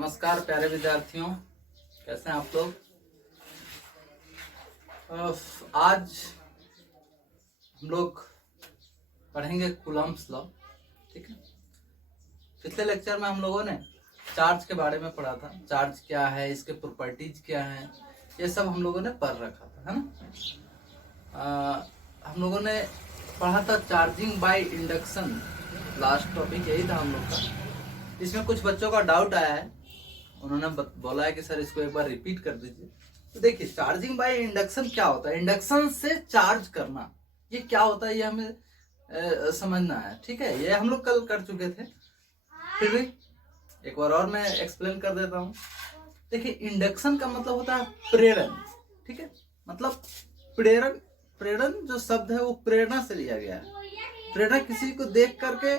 नमस्कार प्यारे विद्यार्थियों, कैसे हैं आप लोग। आज हम लोग पढ़ेंगे कूलम्ब्स लॉ। ठीक है, पिछले लेक्चर में हम लोगों ने चार्ज के बारे में पढ़ा था। चार्ज क्या है, इसके प्रॉपर्टीज क्या है, ये सब हम लोगों ने पढ़ रखा था, है ना। हम लोगों ने पढ़ा था charging by induction. Last topic यही था हम लोग का। इसमें कुछ बच्चों का डाउट आया है, उन्होंने बोला है कि सर इसको एक बार रिपीट कर दीजिए। तो देखिए, चार्जिंग बाय इंडक्शन क्या होता है, इंडक्शन से चार्ज करना, ये क्या होता है, ये हमें समझना है। ठीक है, ये हम लोग कल कर चुके थे, फिर भी एक बार और मैं एक्सप्लेन कर देता हूँ। देखिए, इंडक्शन का मतलब होता है प्रेरण। ठीक है, मतलब प्रेरण, प्रेरण जो शब्द है वो प्रेरणा से लिया गया है। प्रेरणा किसी को देख करके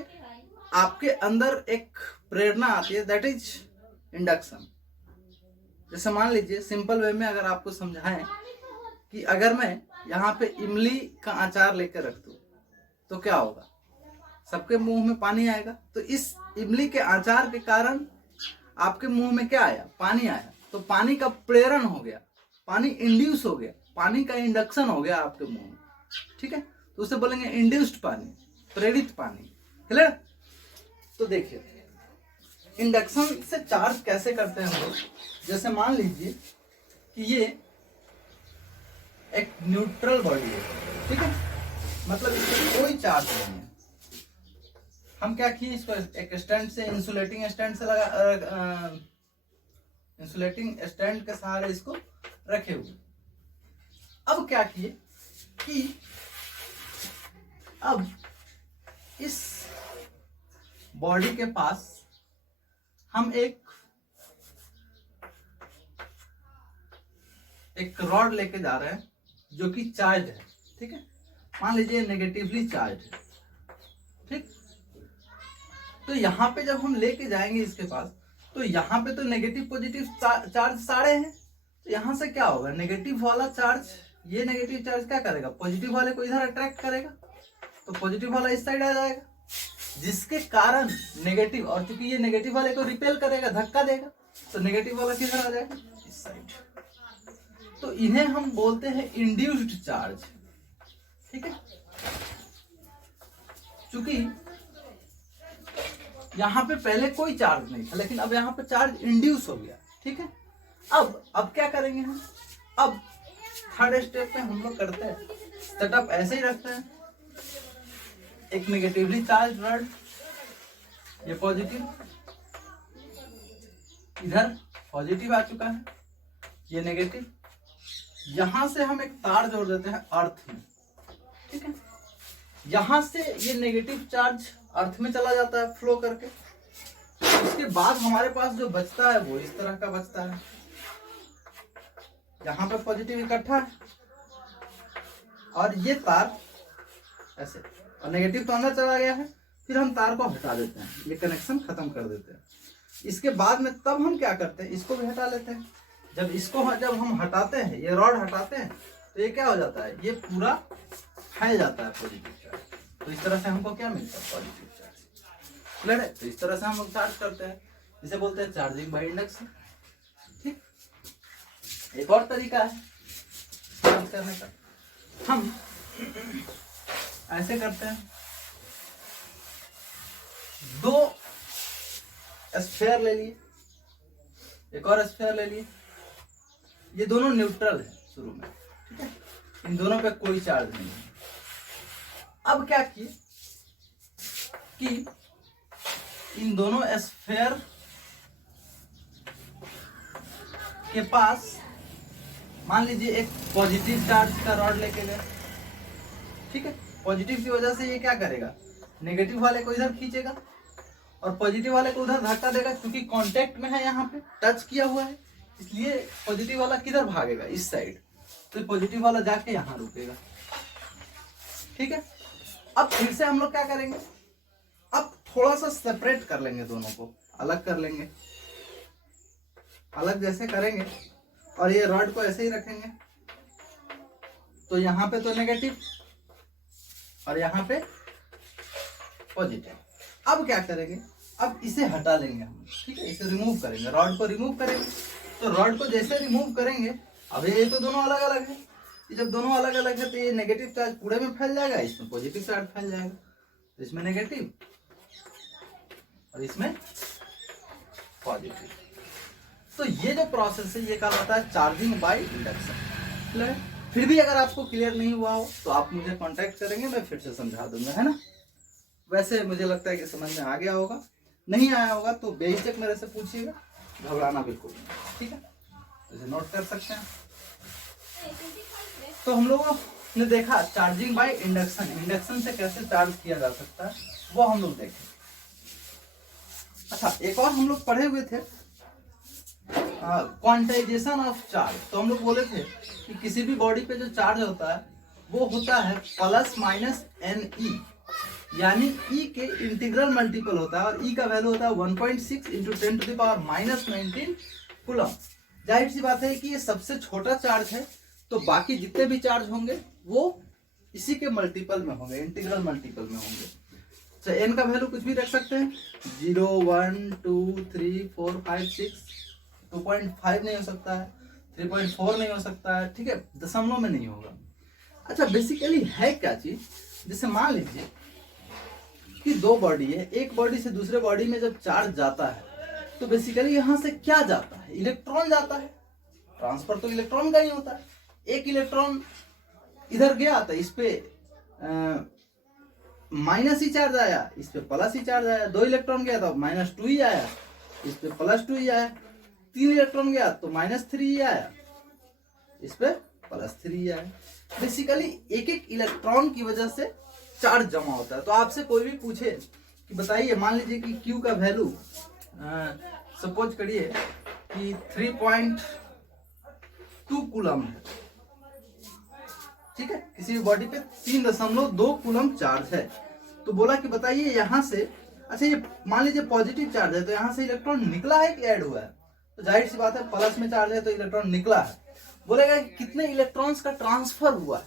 आपके अंदर एक प्रेरणा आती है, दैट इज इंडक्शन। जैसे मान लीजिए सिंपल वे में अगर आपको समझाएं कि अगर मैं यहाँ पे इमली का अचार लेकर रख दूं तो क्या होगा, सबके मुंह में पानी आएगा। तो इस इमली के अचार के कारण आपके मुंह में क्या आया, पानी आया। तो पानी का प्रेरण हो गया, पानी इंड्यूस हो गया, पानी का इंडक्शन हो गया आपके मुंह में। ठीक है, तो उसे बोलेंगे इंड्यूस्ड पानी, प्रेरित पानी। क्लियर। तो देखिए, इंडक्शन से चार्ज कैसे करते हैं हम लोग। जैसे मान लीजिए कि ये एक न्यूट्रल बॉडी है, ठीक है, मतलब इसमें कोई चार्ज नहीं है। हम क्या किए, इसको एक स्टैंड से, इंसुलेटिंग स्टैंड से लगा, इंसुलेटिंग स्टैंड के सहारे इसको रखे हुए। अब क्या किए कि अब इस बॉडी के पास हम एक रॉड लेके जा रहे हैं जो कि चार्ज है। ठीक है, मान लीजिए नेगेटिवली चार्ज है। ठीक, तो यहाँ पे जब हम लेके जाएंगे इसके पास, तो यहाँ पे तो नेगेटिव पॉजिटिव चार्ज सारे हैं। तो यहाँ से क्या होगा, नेगेटिव वाला चार्ज, ये नेगेटिव चार्ज क्या करेगा, पॉजिटिव वाले को इधर अट्रैक्ट करेगा, तो पॉजिटिव वाला इस साइड आ जाएगा, जिसके कारण नेगेटिव, और चूंकि ये नेगेटिव वाले को रिपेल करेगा, धक्का देगा, तो नेगेटिव वाला किधर आ जाएगा, इस साइड। तो इन्हें हम बोलते हैं इंड्यूस्ड चार्ज। ठीक है, चूंकि यहां पे पहले कोई चार्ज नहीं था, लेकिन अब यहां पे चार्ज इंड्यूस हो गया। ठीक है, अब क्या करेंगे हम, अब थर्ड स्टेप में हम लोग करते हैं, सेटअप ऐसे ही रखते हैं, एक नेगेटिवली चार्ज रॉड, ये पॉजिटिव, इधर पॉजिटिव आ चुका है, ये नेगेटिव। यहां से हम एक तार जोड़ देते हैं अर्थ में। ठीक है, यहां से ये नेगेटिव चार्ज अर्थ में चला जाता है फ्लो करके। उसके बाद हमारे पास जो बचता है वो इस तरह का बचता है, यहां पे पॉजिटिव इकट्ठा है और ये तार ऐसे, और नेगेटिव तो अंदर चला गया है। फिर हम तार को हटा देते हैं, ये कनेक्शन खत्म कर देते हैं। इसके बाद में तब हम क्या करते हैं, इसको भी हटा लेते हैं। जब हम हटाते हैं, ये रॉड हटाते हैं, तो ये क्या हो जाता है, ये पूरा फैल जाता है पॉजिटिव चार्ज। तो इस तरह से हमको क्या मिलता है, पॉजिटिव चार्ज। क्लियर है। तो इस तरह से हम लोग चार्ज करते हैं, जिसे बोलते हैं चार्जिंग बाय इंडक्शन। ठीक, एक और तरीका है चार्ज करने का, हम ऐसे करते हैं, दो स्फीयर ले लिए, एक और स्फीयर ले लिए, ये दोनों न्यूट्रल है शुरू में। ठीक है, इन दोनों पे कोई चार्ज नहीं है। अब क्या किए कि इन दोनों स्फीयर के पास मान लीजिए एक पॉजिटिव चार्ज का रॉड लेके गए। ठीक है, पॉजिटिव की वजह से ये क्या करेगा, नेगेटिव वाले को इधर खींचेगा और पॉजिटिव वाले को उधर धक्का देगा। क्योंकि कांटेक्ट में है, यहाँ पे टच किया हुआ है, इसलिए पॉजिटिव वाला किधर भागेगा, इस साइड। तो पॉजिटिव वाला जाके यहाँ रुकेगा। ठीक है, अब फिर से हम लोग क्या करेंगे, अब थोड़ा सा सेपरेट कर लेंगे, दोनों को अलग कर लेंगे। अलग जैसे करेंगे और ये रॉड को ऐसे ही रखेंगे, तो यहाँ पे तो नेगेटिव और यहाँ पे पॉजिटिव। अब क्या करेंगे, अब इसे हटा लेंगे हम, ठीक है, इसे रिमूव करेंगे, रॉड को रिमूव करेंगे। तो रॉड को जैसे रिमूव करेंगे, अब ये तो दोनों अलग अलग है, ये जब दोनों अलग अलग है तो ये नेगेटिव चार्ज पूरे में फैल जाएगा, इसमें पॉजिटिव चार्ज फैल जाएगा, तो इसमें नेगेटिव और इसमें पॉजिटिव। तो ये जो प्रोसेस है ये कहलाता है चार्जिंग बाय इंडक्शन। फिर भी अगर आपको क्लियर नहीं हुआ हो तो आप मुझे कांटेक्ट करेंगे, मैं फिर से समझा दूंगा, है ना। वैसे मुझे लगता है कि समझ में आ गया होगा, नहीं आया होगा तो बेहिचक मेरे से पूछिएगा, घबराना बिल्कुल नहीं, ठीक है। इसे नोट कर सकते हैं। तो हम लोगों ने देखा चार्जिंग बाय इंडक्शन, इंडक्शन से कैसे चार्ज किया जा सकता है वो हम लोग देखे। अच्छा, एक और हम लोग पढ़े हुए थे क्वांटाइजेशन ऑफ चार्ज। तो हम लोग बोले थे कि किसी भी बॉडी पे जो चार्ज होता है वो होता है प्लस माइनस एन ई, यानी ई के इंटीग्रल मल्टीपल होता है, और ई का वैल्यू होता है 1.6 इंटू 10⁻⁻19 कूलम। जाहिर सी बात है कि ये सबसे छोटा चार्ज है, तो बाकी जितने भी चार्ज होंगे वो इसी के मल्टीपल में होंगे, इंटीग्रल मल्टीपल में होंगे। तो एन का वैल्यू कुछ भी रख सकते हैं, 0 1 2 3 4 5 6, 2.5 नहीं हो सकता है, 3.4 नहीं हो सकता है, ठीक है, दशमलव में नहीं होगा। अच्छा, बेसिकली है क्या चीज, जैसे मान लीजिए कि दो बॉडी है, एक बॉडी से दूसरे बॉडी में जब चार्ज जाता है तो बेसिकली यहाँ से क्या जाता है, इलेक्ट्रॉन जाता है। ट्रांसफर तो इलेक्ट्रॉन का ही होता है। एक इलेक्ट्रॉन इधर गया तो इस पे माइनस ही चार्ज आया, इस पे प्लस ही चार्ज आया। 2 इलेक्ट्रॉन गया तो -2 ही आया, इस पे +2 ही आया। 3 इलेक्ट्रॉन गया तो -3 ही आया, इस पे +3 ही आया। बेसिकली एक एक इलेक्ट्रॉन की वजह से चार्ज जमा होता है। तो आपसे कोई भी पूछे कि बताइए, मान लीजिए कि Q का वैल्यू सपोज करिए कि 3.2 कूलम है, ठीक है, किसी भी बॉडी पे 3.2 कूलम चार्ज है। तो बोला कि बताइए यहाँ से, अच्छा ये मान लीजिए पॉजिटिव चार्ज है, तो यहाँ से इलेक्ट्रॉन निकला है कि ऐड हुआ है, तो जाहिर सी बात है प्लस में चार्ज है तो इलेक्ट्रॉन निकला है। बोलेगा कि कितने इलेक्ट्रॉन्स का ट्रांसफर हुआ है,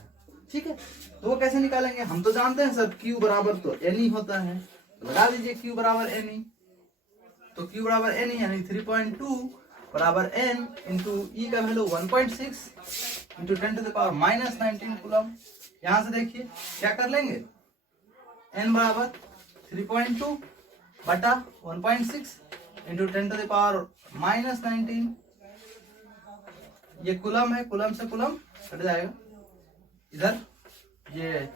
ठीक है, तो वो कैसे निकालेंगे, हम तो जानते हैं सर Q बराबर तो N ही होता है, तो लगा दीजिए Q बराबर N ही। तो Q बराबर N ही यानी 3.2 बराबर N इंटू ई का वैल्यू 1.6 इंटू 10⁻⁻19 कूलम। यहाँ से देखिए क्या कर लेंगे, N बराबर 3.2 बटा 1.6 इंटू 10⁻⁻19, ये कूलम है, कूलम से कूलम कट जाएगा, इधर ये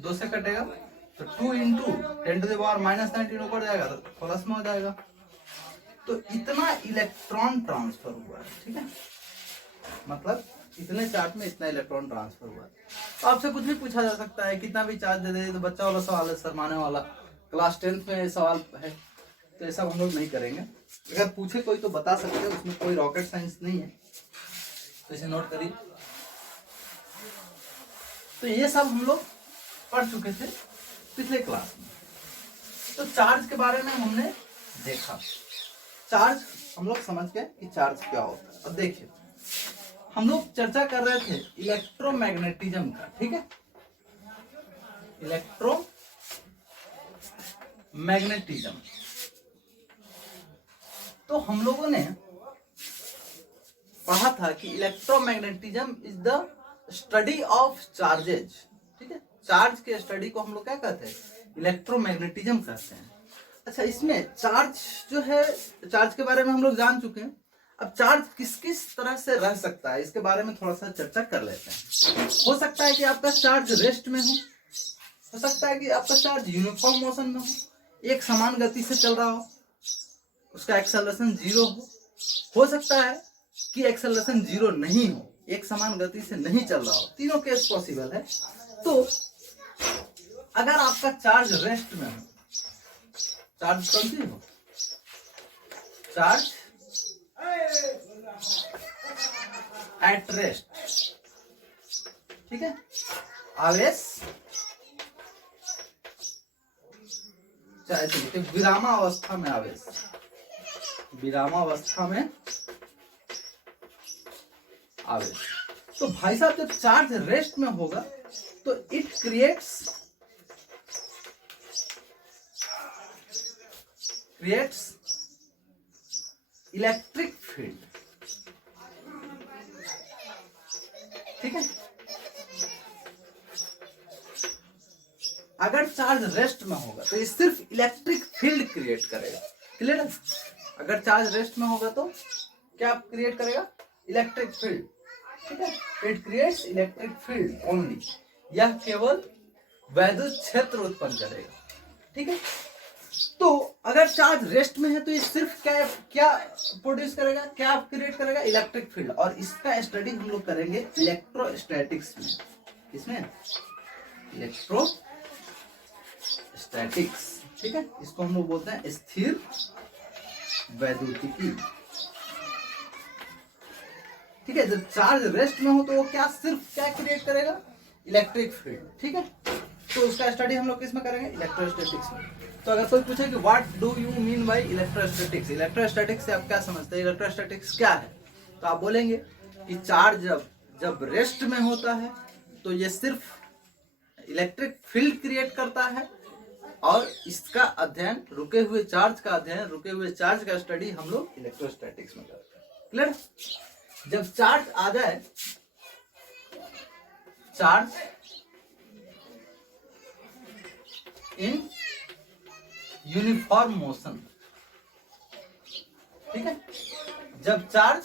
2 से कटेगा तो 2 इंटू 10⁻⁻19 ऊपर जाएगा तो प्लस में हो जाएगा। तो इतना इलेक्ट्रॉन ट्रांसफर हुआ है, ठीक है, मतलब इतने चार्ज में इतना इलेक्ट्रॉन ट्रांसफर हुआ है। तो आपसे कुछ भी पूछा जा सकता है, कितना भी चार्ज दे दे, तो बच्चा वाला सवाल है, शर्माने वाला, क्लास 10th में सवाल है, तो ऐसा हम लोग नहीं करेंगे। अगर पूछे कोई तो बता सकते हैं, उसमें कोई रॉकेट साइंस नहीं है, तो इसे नोट करिए। तो ये सब हम लोग पढ़ चुके थे पिछले क्लास में। तो चार्ज के बारे में हमने देखा, चार्ज हम लोग समझ गए कि चार्ज क्या होता है। अब देखिए, हम लोग चर्चा कर रहे थे इलेक्ट्रोमैग्नेटिज्म का, ठीक है, इलेक्ट्रोमैग्नेटिज्म। तो हम लोगों ने पढ़ा था कि electromagnetism is the study of charges, ठीक है, चार्ज के स्टडी को हम लोग क्या कहते हैं, इलेक्ट्रोमैग्नेटिज्म कहते हैं। अच्छा, इसमें चार्ज जो है, चार्ज के बारे में हम लोग जान चुके हैं। अब चार्ज किस किस तरह से रह सकता है, इसके बारे में थोड़ा सा चर्चा कर लेते हैं। हो सकता है कि आपका चार्ज रेस्ट में हो सकता है कि आपका चार्ज यूनिफॉर्म मोशन में एक समान गति से चल रहा हो, उसका एक्सेलरेशन 0 हो सकता है कि एक्सेलरेशन 0 नहीं हो, एक समान गति से नहीं चल रहा हो, तीनों केस पॉसिबल है। तो अगर आपका चार्ज रेस्ट में हो, चार्ज कौन सी हो, चार्ज एट रेस्ट, ठीक है, आवेश चाहे विरामावस्था में, आवेश विरामावस्था में आवेश। तो भाई साहब जब चार्ज रेस्ट में होगा तो it creates creates electric field. ठीक है, अगर चार्ज रेस्ट में होगा तो ये सिर्फ इलेक्ट्रिक फील्ड क्रिएट करेगा। क्लियर है? अगर चार्ज रेस्ट में होगा तो क्या क्रिएट करेगा? Electric field. ठीक है, it creates electric field only. यह केवल वैद्युत क्षेत्र उत्पन्न करेगा। ठीक है, तो अगर चार्ज रेस्ट में है तो ये सिर्फ क्या प्रोड्यूस करेगा, क्या क्रिएट करेगा? Electric field. और इसका स्टडी हम लोग करेंगे इलेक्ट्रोस्टैटिक्स में। किसमें? इलेक्ट्रोस्टैटिक्स। ठीक है, इसको हम लोग बोलते हैं स्थिर वैद्युतिकी। ठीक है, जब चार्ज रेस्ट में हो तो वो सिर्फ क्या क्रिएट करेगा? Electric field. ठीक है, तो उसका स्टडी हम लोग किसमें करेंगे? इलेक्ट्रोस्टैटिक्स में। तो अगर कोई पूछे कि what do you mean by electrostatics, electrostatics से आप क्या समझते हैं, इलेक्ट्रोस्टैटिक्स क्या है? तो आप बोलेंगे कि चार्ज जब रेस्ट में होता है तो ये सिर्फ इलेक्ट्रिक फील्ड क्रिएट करता है, और इसका अध्ययन, रुके हुए चार्ज का अध्ययन, रुके हुए चार्ज का स्टडी हम लोग इलेक्ट्रोस्टैटिक्स में करते हैं। क्लियर? जब चार्ज आ जाए, चार्ज इन यूनिफॉर्म मोशन। ठीक है, जब चार्ज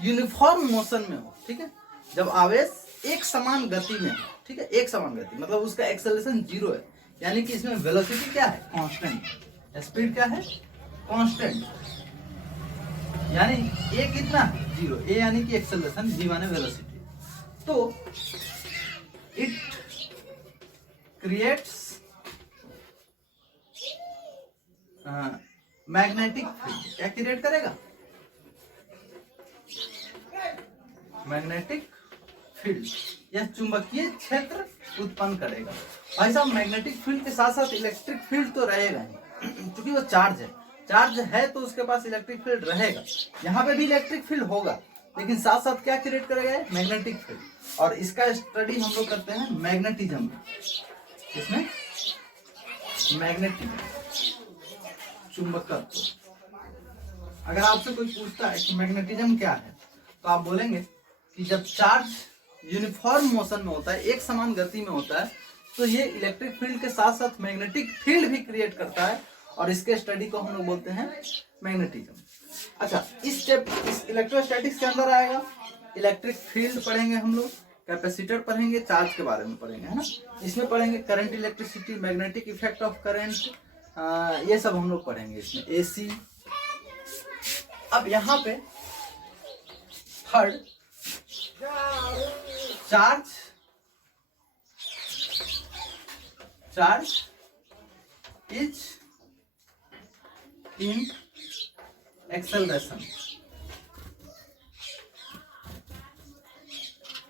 यूनिफॉर्म मोशन में हो, ठीक है, जब आवेश एक समान गति में हो, ठीक है, एक समान गति मतलब उसका एक्सेलरेशन 0 है, यानी कि इसमें वेलोसिटी क्या है? कांस्टेंट। स्पीड क्या है? कांस्टेंट। यानी ए कितना? 0। ए यानी कि एक्सेलरेशन, जी माने वेलोसिटी। तो इट क्रिएट्स मैग्नेटिक फील्ड। क्या क्रिएट करेगा? Magnetic field. यह चुंबकीय क्षेत्र उत्पन्न करेगा। भाई साहब, मैग्नेटिक फील्ड के साथ साथ इलेक्ट्रिक फील्ड तो रहेगा ही, क्योंकि वो चार्ज है। चार्ज है तो उसके पास इलेक्ट्रिक फील्ड रहेगा। यहाँ पे भी इलेक्ट्रिक फील्ड होगा, लेकिन साथ साथ क्या क्रिएट करेगा? Magnetic field. और इसका स्टडी हम लोग करते हैं मैग्नेटिज्म। इसमें मैग्नेटिज्म, चुंबकत्व। अगर आपसे कोई पूछता है कि मैग्नेटिज्म क्या है, तो आप बोलेंगे कि जब चार्ज यूनिफॉर्म मोशन में होता है, एक समान गति में होता है, तो ये इलेक्ट्रिक फील्ड के साथ साथ मैग्नेटिक फील्ड भी क्रिएट करता है, और इसके स्टडी को हम लोग बोलते हैं मैग्नेटिज्म। अच्छा, इस इलेक्ट्रोस्टैटिक्स के अंदर आएगा इलेक्ट्रिक फील्ड पढ़ेंगे हम लोग, कैपेसिटर पढ़ेंगे, चार्ज के बारे में पढ़ेंगे, है ना। इसमें पढ़ेंगे current, electricity, magnetic effect of current, ये सब हम लोग पढ़ेंगे इसमें, एसी। अब यहाँ पे third, charge is in acceleration.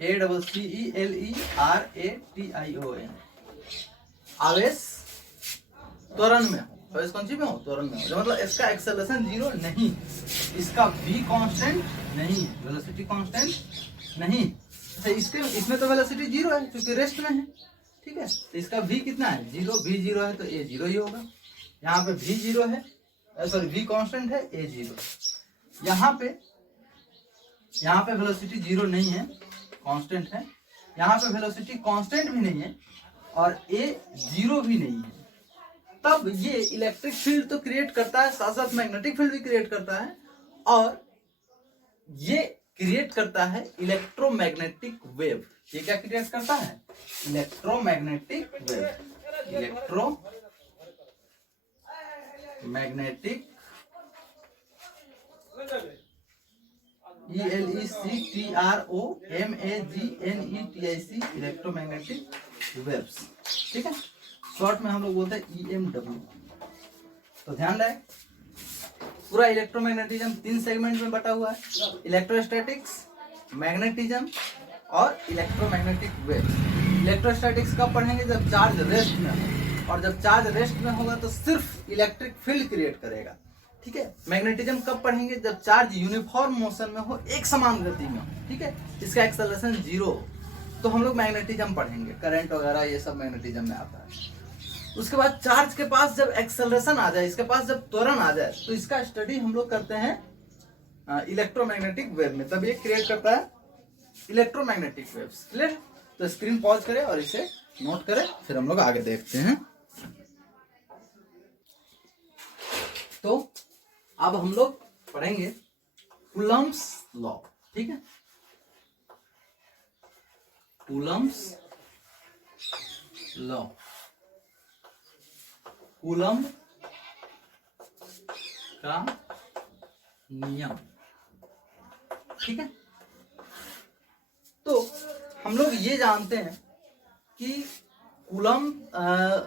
ACCELERATION। आवेश त्वरण में हो। आवेश कौन सी में हो? त्वरण में हो। जो मतलब इसका एक्सेलरेशन 0 नहीं, इसका v कांस्टेंट नहीं, वेलोसिटी कांस्टेंट नहीं। इसमें तो वेलोसिटी 0 है क्योंकि रेस्ट में है। ठीक है, तो इसका v कितना है? 0। v 0 है तो a 0 ही होगा। यहाँ पे v 0 है, सॉरी v कांस्टेंट है, a 0। यहाँ पे वेलोसिटी 0 नहीं है, कांस्टेंट है। यहाँ पे वेलोसिटी कांस्टेंट भी नहीं है और a 0 भी नहीं है। तब ये इलेक्ट्रिक फील्ड तो क्रिएट करता है, साथ साथ मैग्नेटिक फील्ड भी क्रिएट करता है, और ये क्रिएट करता है इलेक्ट्रोमैग्नेटिक वेव। ये क्या क्रिएट करता है? Electromagnetic wave. Electromagnetic ELECTROMAGNETIC, electromagnetic waves. ठीक है, शॉर्ट में हम लोग बोलते हैं EMW। तो ध्यान रहे, पूरा इलेक्ट्रोमैग्नेटिज्म 3 सेगमेंट में बटा हुआ है, इलेक्ट्रोस्टैटिक्स, मैग्नेटिज्म और इलेक्ट्रोमैग्नेटिक वेव्स। इलेक्ट्रोस्टैटिक्स कब पढ़ेंगे? जब चार्ज रेस्ट में हो, और जब चार्ज रेस्ट में होगा तो सिर्फ इलेक्ट्रिक फील्ड क्रिएट करेगा। ठीक है, मैग्नेटिज्म कब पढ़ेंगे? जब चार्ज यूनिफॉर्म मोशन में हो, एक समान गति में हो। ठीक है, इसका एक्सेलरेशन 0 हो, तो हम लोग मैग्नेटिज्म पढ़ेंगे। करंट वगैरह ये सब मैग्नेटिज्म में आता है। उसके बाद चार्ज के पास जब एक्सेलरेशन आ जाए, इसके पास जब त्वरण आ जाए, तो इसका स्टडी हम लोग करते हैं इलेक्ट्रोमैग्नेटिक वेव में, तब ये क्रिएट करता है इलेक्ट्रोमैग्नेटिक वेव्स। क्लियर? तो स्क्रीन पॉज करें और इसे नोट करें, फिर हम लोग आगे देखते हैं। तो अब हम लोग पढ़ेंगे कूलम्ब्स लॉ। ठीक है, कूलम्ब्स लॉ, कूलम्ब का नियम। ठीक है, तो हम लोग ये जानते हैं कि कूलम्ब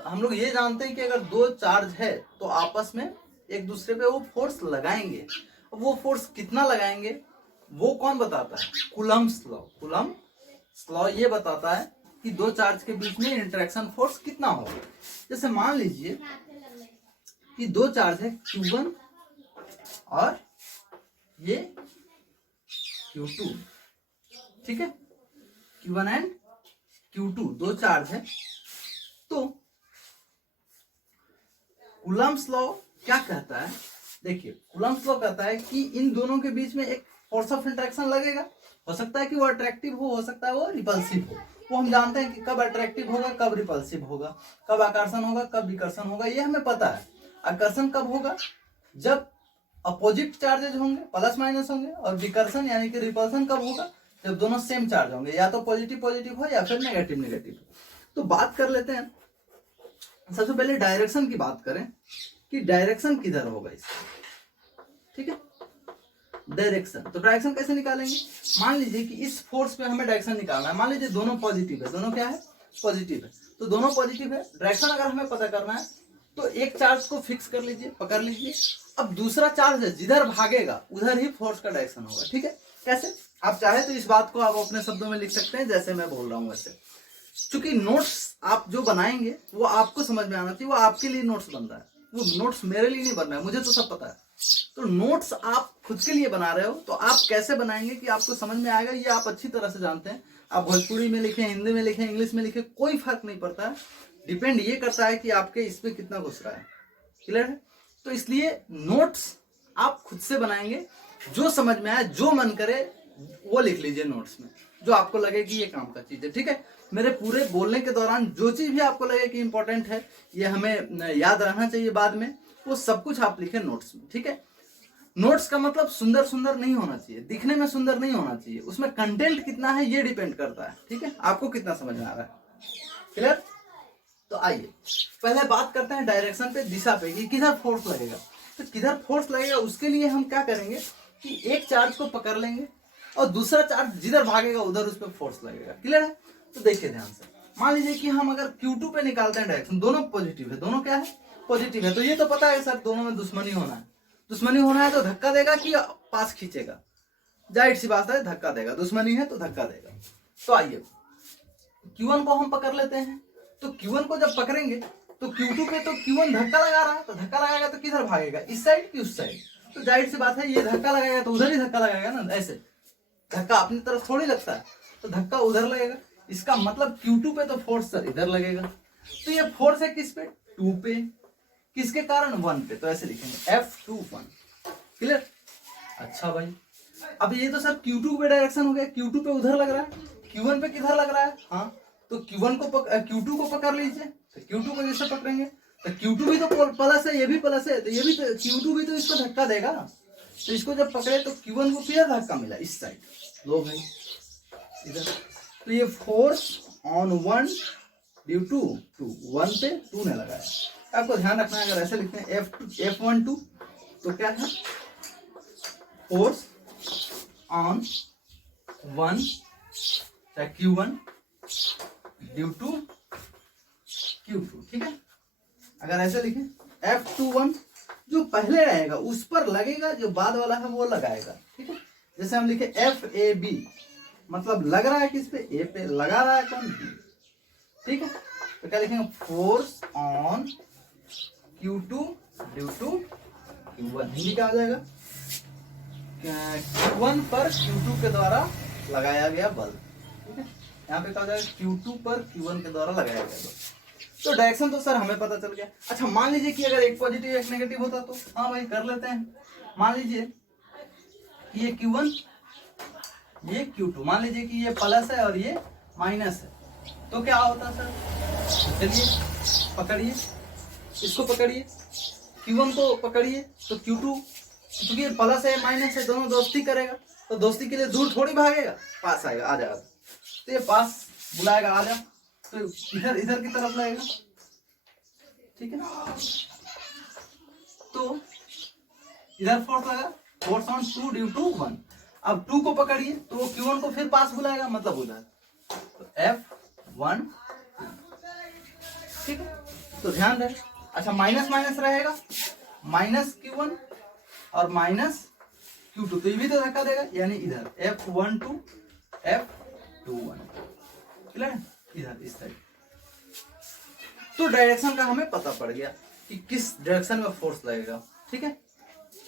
हम लोग ये जानते हैं कि अगर दो चार्ज है तो आपस में एक दूसरे पे वो फोर्स लगाएंगे। अब वो फोर्स कितना लगाएंगे वो कौन बताता है? Coulomb's law. कूलम्ब्स लॉ ये बताता है कि दो चार्ज के बीच में इंटरेक्शन फोर्स कितना होगा। जैसे मान लीजिए कि दो चार्ज है Q1 और ये Q2। ठीक है, Q1 एंड Q2 दो चार्ज है। तो कूलम्ब्स लॉ क्या कहता है? देखिए, कूलम्ब्स लॉ कहता है कि इन दोनों के बीच में एक फोर्स ऑफ इंटरेक्शन लगेगा। हो सकता है कि वो अट्रैक्टिव हो सकता है वो रिपल्सिव हो। वो हम जानते हैं कि कब अट्रैक्टिव होगा, कब रिपल्सिव होगा, कब आकर्षण होगा, कब विकर्षण होगा, ये हमें पता है। आकर्षण कब होगा? जब अपोजिट चार्जेज होंगे, प्लस माइनस होंगे। और विकर्षण यानी कि रिपल्सन कब होगा? जब दोनों सेम चार्ज होंगे, या तो पॉजिटिव पॉजिटिव हो या फिर नेगेटिव नेगेटिव। तो बात कर लेते हैं, सबसे पहले डायरेक्शन की बात करें कि डायरेक्शन किधर होगा इसका। ठीक है, डायरेक्शन। तो डायरेक्शन कैसे निकालेंगे? मान लीजिए कि इस फोर्स पे हमें डायरेक्शन निकालना है। मान लीजिए दोनों पॉजिटिव है, दोनों क्या है? पॉजिटिव है। तो दोनों पॉजिटिव है, डायरेक्शन अगर हमें पता करना है तो एक चार्ज को फिक्स कर लीजिए, पकड़ लीजिए। अब दूसरा चार्ज है, जिधर भागेगा उधर ही फोर्स का डायरेक्शन होगा। ठीक है, कैसे? आप चाहे तो इस बात को आप अपने शब्दों में लिख सकते हैं जैसे मैं बोल रहा हूँ वैसे। क्योंकि नोट्स आप जो बनाएंगे वो आपको समझ में आना चाहिए, वो आपके लिए नोट्स बन रहा है, वो नोट्स मेरे लिए नहीं बन रहा है, मुझे तो सब पता है। तो नोट्स आप खुद के लिए बना रहे हो तो आप कैसे बनाएंगे कि आपको समझ में आएगा, ये आप अच्छी तरह से जानते हैं। आप भोजपुरी में लिखें, हिंदी में लिखें, इंग्लिश में लिखें, कोई फर्क नहीं पड़ता है। डिपेंड ये करता है कि आपके इस पे कितना घुस रहा है। क्लियर है? तो इसलिए नोट्स आप खुद से बनाएंगे, जो समझ में आए, जो मन करे वो लिख लीजिए नोट्स में, जो आपको लगे कि ये काम का चीज है। ठीक है, मेरे पूरे बोलने के दौरान जो चीज भी आपको लगे कि इंपॉर्टेंट है, ये हमें याद रहना चाहिए बाद में, वो सब कुछ आप लिखें नोट्स में। ठीक है, नोट्स का मतलब सुंदर सुंदर नहीं होना चाहिए, दिखने में सुंदर नहीं होना चाहिए, उसमें कंटेंट कितना है ये डिपेंड करता है। ठीक है, आपको कितना समझ में आ रहा है। क्लियर? तो आइए पहले बात करते हैं डायरेक्शन पे, दिशा पे, कि किधर फोर्स लगेगा। तो किधर फोर्स लगेगा उसके लिए हम क्या करेंगे कि एक चार्ज को पकड़ लेंगे और दूसरा चार्ज जिधर भागेगा उधर उस पर फोर्स लगेगा। क्लियर है? तो देखिए ध्यान से, मान लीजिए कि हम अगर Q2 पे निकालते हैं डायरेक्शन, दोनों पॉजिटिव है, दोनों क्या है? पॉजिटिव है। तो ये तो पता है सर, दोनों में दुश्मनी होना है। दुश्मनी होना है तो धक्का देगा कि पास खींचेगा? जाहिर सी बात है धक्का देगा, दुश्मनी है तो धक्का देगा। तो आइए Q1 को हम पकड़ लेते हैं। तो Q1 को जब पकड़ेंगे तो Q2 पे तो Q1 धक्का लगा रहा है, तो धक्का लगाएगा तो किधर भागेगा? इस साइड कि उस साइड? तो जाहिर सी बात है ये धक्का लगाएगा तो उधर ही धक्का लगाएगा ना। ऐसे धक्का अपनी तरफ थोड़ी लगता है, तो धक्का उधर लगेगा। इसका मतलब Q2 पे तो फोर्स सर इधर लगेगा। तो ये फोर्स है किस पे? 2 पे। किसके कारण? 1 पे। तो ऐसे लिखेंगे F21। क्लियर? अच्छा भाई, अब ये तो सर Q2 पे डायरेक्शन हो गया, Q2 पे उधर लग रहा है, Q1 पे किधर लग रहा है? हाँ, तो Q2 को पकड़ लीजिए। तो Q2 को जैसे पकड़ेंगे तो Q2 भी तो प्लस है, ये भी प्लस है, तो ये भी तो Q2 भी तो इसको धक्का देगा। तो इसको जब पकड़े तो Q1 को किधर धक्का मिला? इस साइड। लो भाई इधर। तो ये फोर्स ऑन 1 ड्यू टू 2, 1 पे 2 ने लगाया। आपको ध्यान रखना है, अगर ऐसे लिखते हैं F12 तो क्या है? फोर्स ऑन 1 चाहे Q1 ड्यू टू Q2। ठीक है, अगर ऐसे लिखें F21 जो पहले रहेगा उस पर लगेगा, जो बाद वाला है वो लगाएगा। ठीक है, जैसे हम लिखे FAB, मतलब लग रहा है किस पे? ए पे। लगा रहा है कौन? बी। ठीक है, तो क्या लिखेंगे? Force on Q2 due to Q1। Hindi क्या आ जाएगा? Q1 पर Q2 के द्वारा लगाया गया बल। ठीक है, यहाँ पे क्या हो जाएगा? Q2 पर Q1 के द्वारा लगाया गया बल। तो डायरेक्शन तो सर हमें पता चल गया। अच्छा मान लीजिए कि अगर एक पॉजिटिव एक नेगेटिव होता तो, हाँ भाई कर लेते हैं। मान लीजिए ये Q1 ये Q2, मान लीजिए कि ये प्लस है और ये माइनस है, तो क्या होता सर? चलिए पकड़िए, इसको पकड़िए, Q1 को पकड़िए, तो Q2 क्योंकि ये प्लस है माइनस है दोनों दोस्ती करेगा, तो दोस्ती के लिए दूर थोड़ी भागेगा, पास आएगा, आ जाएगा। तो ये पास बुलाएगा, आ जा, तो इधर इधर की तरफ लगेगा, ठीक है ना। तो इधर फोर्स लगा, फोर्स ऑन 2 ड्यू टू 1। अब 2 को पकड़िए तो वो Q1 को फिर पास बुलाएगा, मतलब उधर, तो F1, ठीक है। तो ध्यान रहे। अच्छा माइनस माइनस रहेगा, माइनस Q1 और माइनस Q2, तो ये भी तो धक्का देगा, यानी इधर F1 टू F21, क्लियर है, इधर इस साइड। तो डायरेक्शन का हमें पता पड़ गया कि किस डायरेक्शन में फोर्स लगेगा, ठीक है।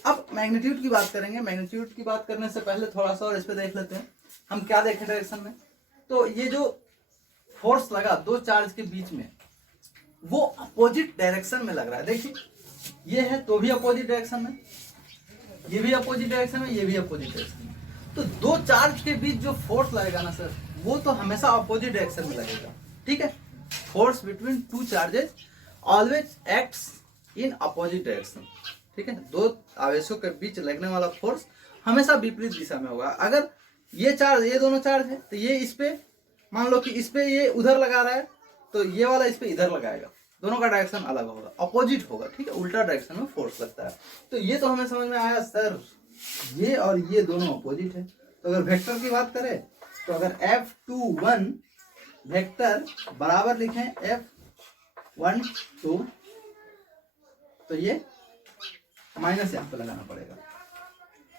अब मैग्नीट्यूड की बात करेंगे। मैग्नीट्यूड की बात करने से पहले थोड़ा सा और इस पे देख लेते हैं हम क्या देखे डायरेक्शन में। तो ये जो फोर्स लगा दो चार्ज के बीच में, वो अपोजिट डायरेक्शन में लग रहा है। देखिए ये है तो भी अपोजिट डायरेक्शन में, ये भी अपोजिट डायरेक्शन में, ये भी अपोजिट डायरेक्शन में। तो दो चार्ज के बीच जो फोर्स लगेगा ना सर, वो तो हमेशा अपोजिट डायरेक्शन में लगेगा, ठीक है। Force between two charges always acts in opposite direction, ठीक है। दो आवेशों के बीच लगने वाला फोर्स हमेशा विपरीत दिशा में होगा। अगर ये चार्ज, ये दोनों चार्ज है, तो ये इस पे, मान लो कि इस पे ये उधर लगा रहा है, तो ये वाला इस पे इधर लगाएगा, दोनों का डायरेक्शन अलग होगा, अपोजिट होगा, ठीक है, उल्टा डायरेक्शन में फोर्स लगता है। तो ये तो हमें समझ में आया सर, ये और ये दोनों अपोजिट है। तो अगर वेक्टर की बात करें, तो अगर F21 वेक्टर बराबर लिखें F12, तो ये माइनस यहाँ पे लगाना पड़ेगा।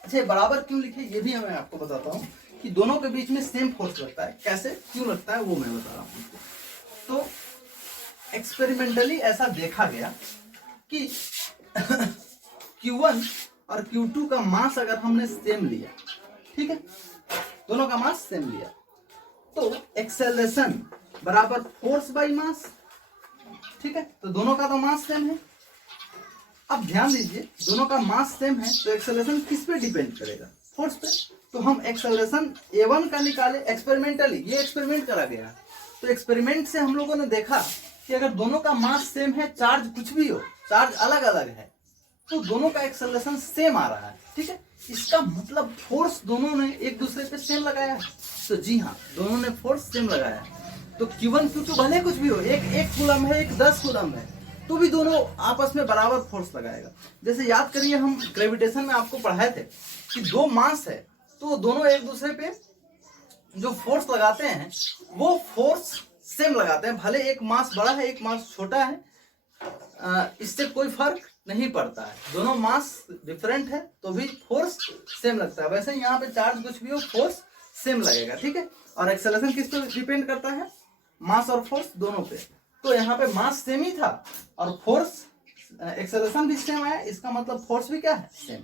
अच्छा बराबर क्यों लिखे, ये भी मैं आपको बताता हूँ कि दोनों के बीच में सेम फोर्स लगता है। कैसे, क्यों लगता है, वो मैं बता रहा हूँ। तो एक्सपेरिमेंटली ऐसा देखा गया कि Q1 और Q2 का मास अगर हमने सेम लिया, ठीक है, दोनों का मास सेम लिया, तो एक्सेलरेशन बराबर फोर्स बाई मास, ठीक है। तो दोनों का तो मास सेम है। अब ध्यान दीजिए, दोनों का मास सेम है, तो एक्सेलरेशन किस पे डिपेंड करेगा, फोर्स पे। तो हम एक्सेलरेशन A1 का निकाले एक्सपेरिमेंटली, ये एक्सपेरिमेंट करा गया। तो एक्सपेरिमेंट से हम लोगों ने देखा कि अगर दोनों का मास सेम है, चार्ज कुछ भी हो, चार्ज अलग अलग है, तो दोनों का एक्सेलरेशन सेम आ रहा है, ठीक है। इसका मतलब फोर्स दोनों ने एक दूसरे पे सेम लगाया है। तो जी हाँ, दोनों ने फोर्स सेम लगाया है। तो Q1 Q2 भले कुछ भी हो, एक कूलम है, एक 10 कूलम है, तो भी दोनों आपस में बराबर फोर्स लगाएगा। जैसे याद करिए, हम ग्रेविटेशन में आपको पढ़ाए थे कि दो मास है, तो दोनों एक दूसरे पे जो फोर्स लगाते हैं, वो फोर्स सेम लगाते हैं। भले एक मास बड़ा है, एक मास छोटा है, इससे कोई फर्क नहीं पड़ता है। दोनों मास डिफरेंट है तो भी फोर्स सेम लगता है। वैसे यहाँ पे चार्ज कुछ भी हो, फोर्स सेम लगेगा, ठीक है। और एक्सेलरेशन किस पे डिपेंड करता है, मास और फोर्स दोनों पे। तो यहाँ पे मास सेम ही था और फोर्स, एक्सेलरेशन भी सेम आया, इसका मतलब फोर्स भी क्या है, सेम,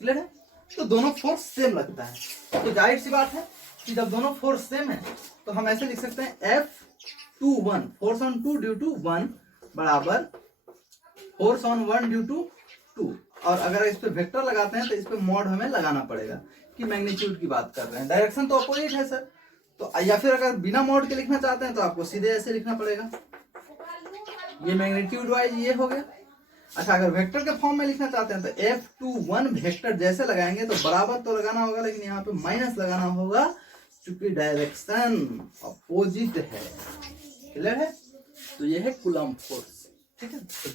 क्लियर है। तो दोनों फोर्स सेम लगता है। तो जाहिर सी बात है कि जब दोनों फोर्स सेम है, तो हम ऐसे लिख सकते हैं F21 force on 2 due to 1 बराबर फोर्स ऑन 1 ड्यू टू 2। और अगर इस पे वेक्टर लगाते हैं तो इस पे मॉड हमें लगाना पड़ेगा कि मैग्नीट्यूड की बात कर रहे हैं। डायरेक्शन तो अपोजिट है सर, तो या फिर अगर बिना मॉड के लिखना चाहते हैं तो आपको सीधे ऐसे लिखना पड़ेगा, ये मैग्नीट्यूड वाइज ये हो गया। अच्छा अगर वेक्टर के फॉर्म में लिखना चाहते हैं तो F21 वेक्टर जैसे लगाएंगे तो बराबर तो लगाना होगा, लेकिन यहाँ पे माइनस लगाना होगा क्योंकि डायरेक्शन अपोजिट है, क्लियर है। तो ये है कूलम्ब फोर्स, ठीक है। तो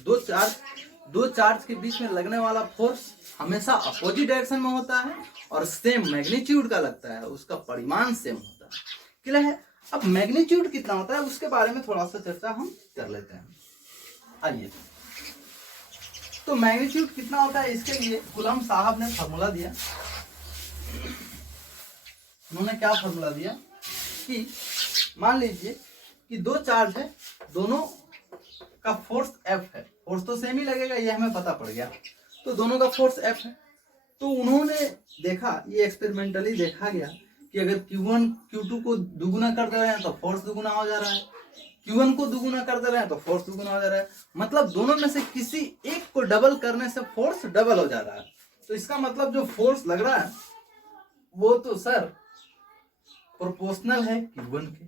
दो चार्ज के बीच में लगने वाला फोर्स हमेशा अपोजिट डायरेक्शन में होता है और सेम मैग्नीट्यूड का लगता है, उसका परिमाण सेम होता है, क्लियर है। अब मैग्नीट्यूड कितना होता है उसके बारे में थोड़ा सा चर्चा हम कर लेते हैं, आइए। तो मैग्नीट्यूड कितना होता है, इसके लिए कूलम्ब साहब ने फॉर्मूला दिया। उन्होंने क्या फॉर्मूला दिया कि मान लीजिए कि दो चार्ज है, दोनों का फोर्स F है, फोर्स तो सेम ही लगेगा, ये हमें पता पड़ गया। तो दोनों का फोर्स F है। तो उन्होंने देखा, ये एक्सपेरिमेंटली देखा गया कि अगर Q1 Q2 को दुगुना कर दे रहे हैं तो फोर्स दुगुना हो जा रहा है, Q1 को दुगुना कर दे रहे हैं तो फोर्स दुगुना हो जा रहा है, मतलब दोनों में से किसी एक को डबल करने से फोर्स डबल हो जा रहा है। तो इसका मतलब जो फोर्स लग रहा है वो तो सर प्रोपोर्शनल है Q1 के।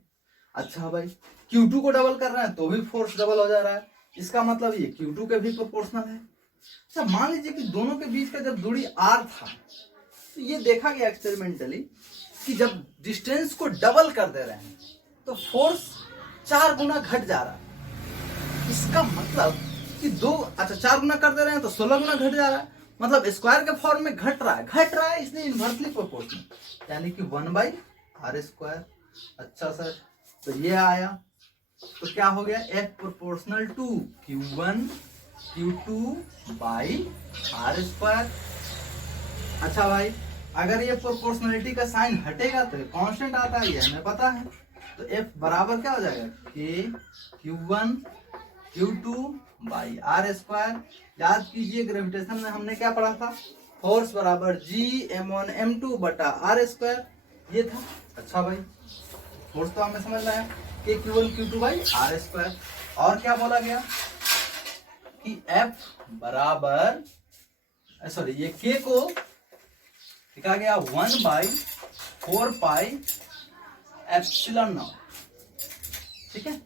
अच्छा भाई, Q2 को डबल कर रहे हैं तो भी फोर्स डबल हो जा रहा है, इसका मतलब ये Q2 के भी प्रोपोर्शनल है। अच्छा, मान लीजिए कि दोनों के बीच का जब दूरी r था तो ये देखा गया एक्सपेरिमेंटली कि जब डिस्टेंस को डबल कर दे रहे हैं तो फोर्स 4 गुना घट जा रहा है। इसका मतलब कि 4 गुना कर दे रहे हैं तो 16 गुना घट जा रहा है, मतलब स्क्वायर के फॉर्म में घट रहा है इसलिए इनवर्सली प्रोपोर्शनल, यानी कि 1/r²। अच्छा सर, तो ये आया, तो क्या हो गया, F proportional to Q1 Q2/r²। अच्छा भाई, अगर ये प्रोपोर्शनलिटी का साइन हटेगा तो कांस्टेंट आता है, ये हमें पता है। तो F बराबर क्या हो जाएगा, K Q1 Q2/r²। याद कीजिए ग्रेविटेशन में हमने क्या पढ़ा था, फोर्स बराबर G m1m2/r², ये था। अच्छा भाई, फोर्स तो हमें समझ में आया, K Q1 Q2/r²। और क्या बोला गया कि F बराबर, सॉरी, ये K को लिखा गया 1/4πε0, ठीक है,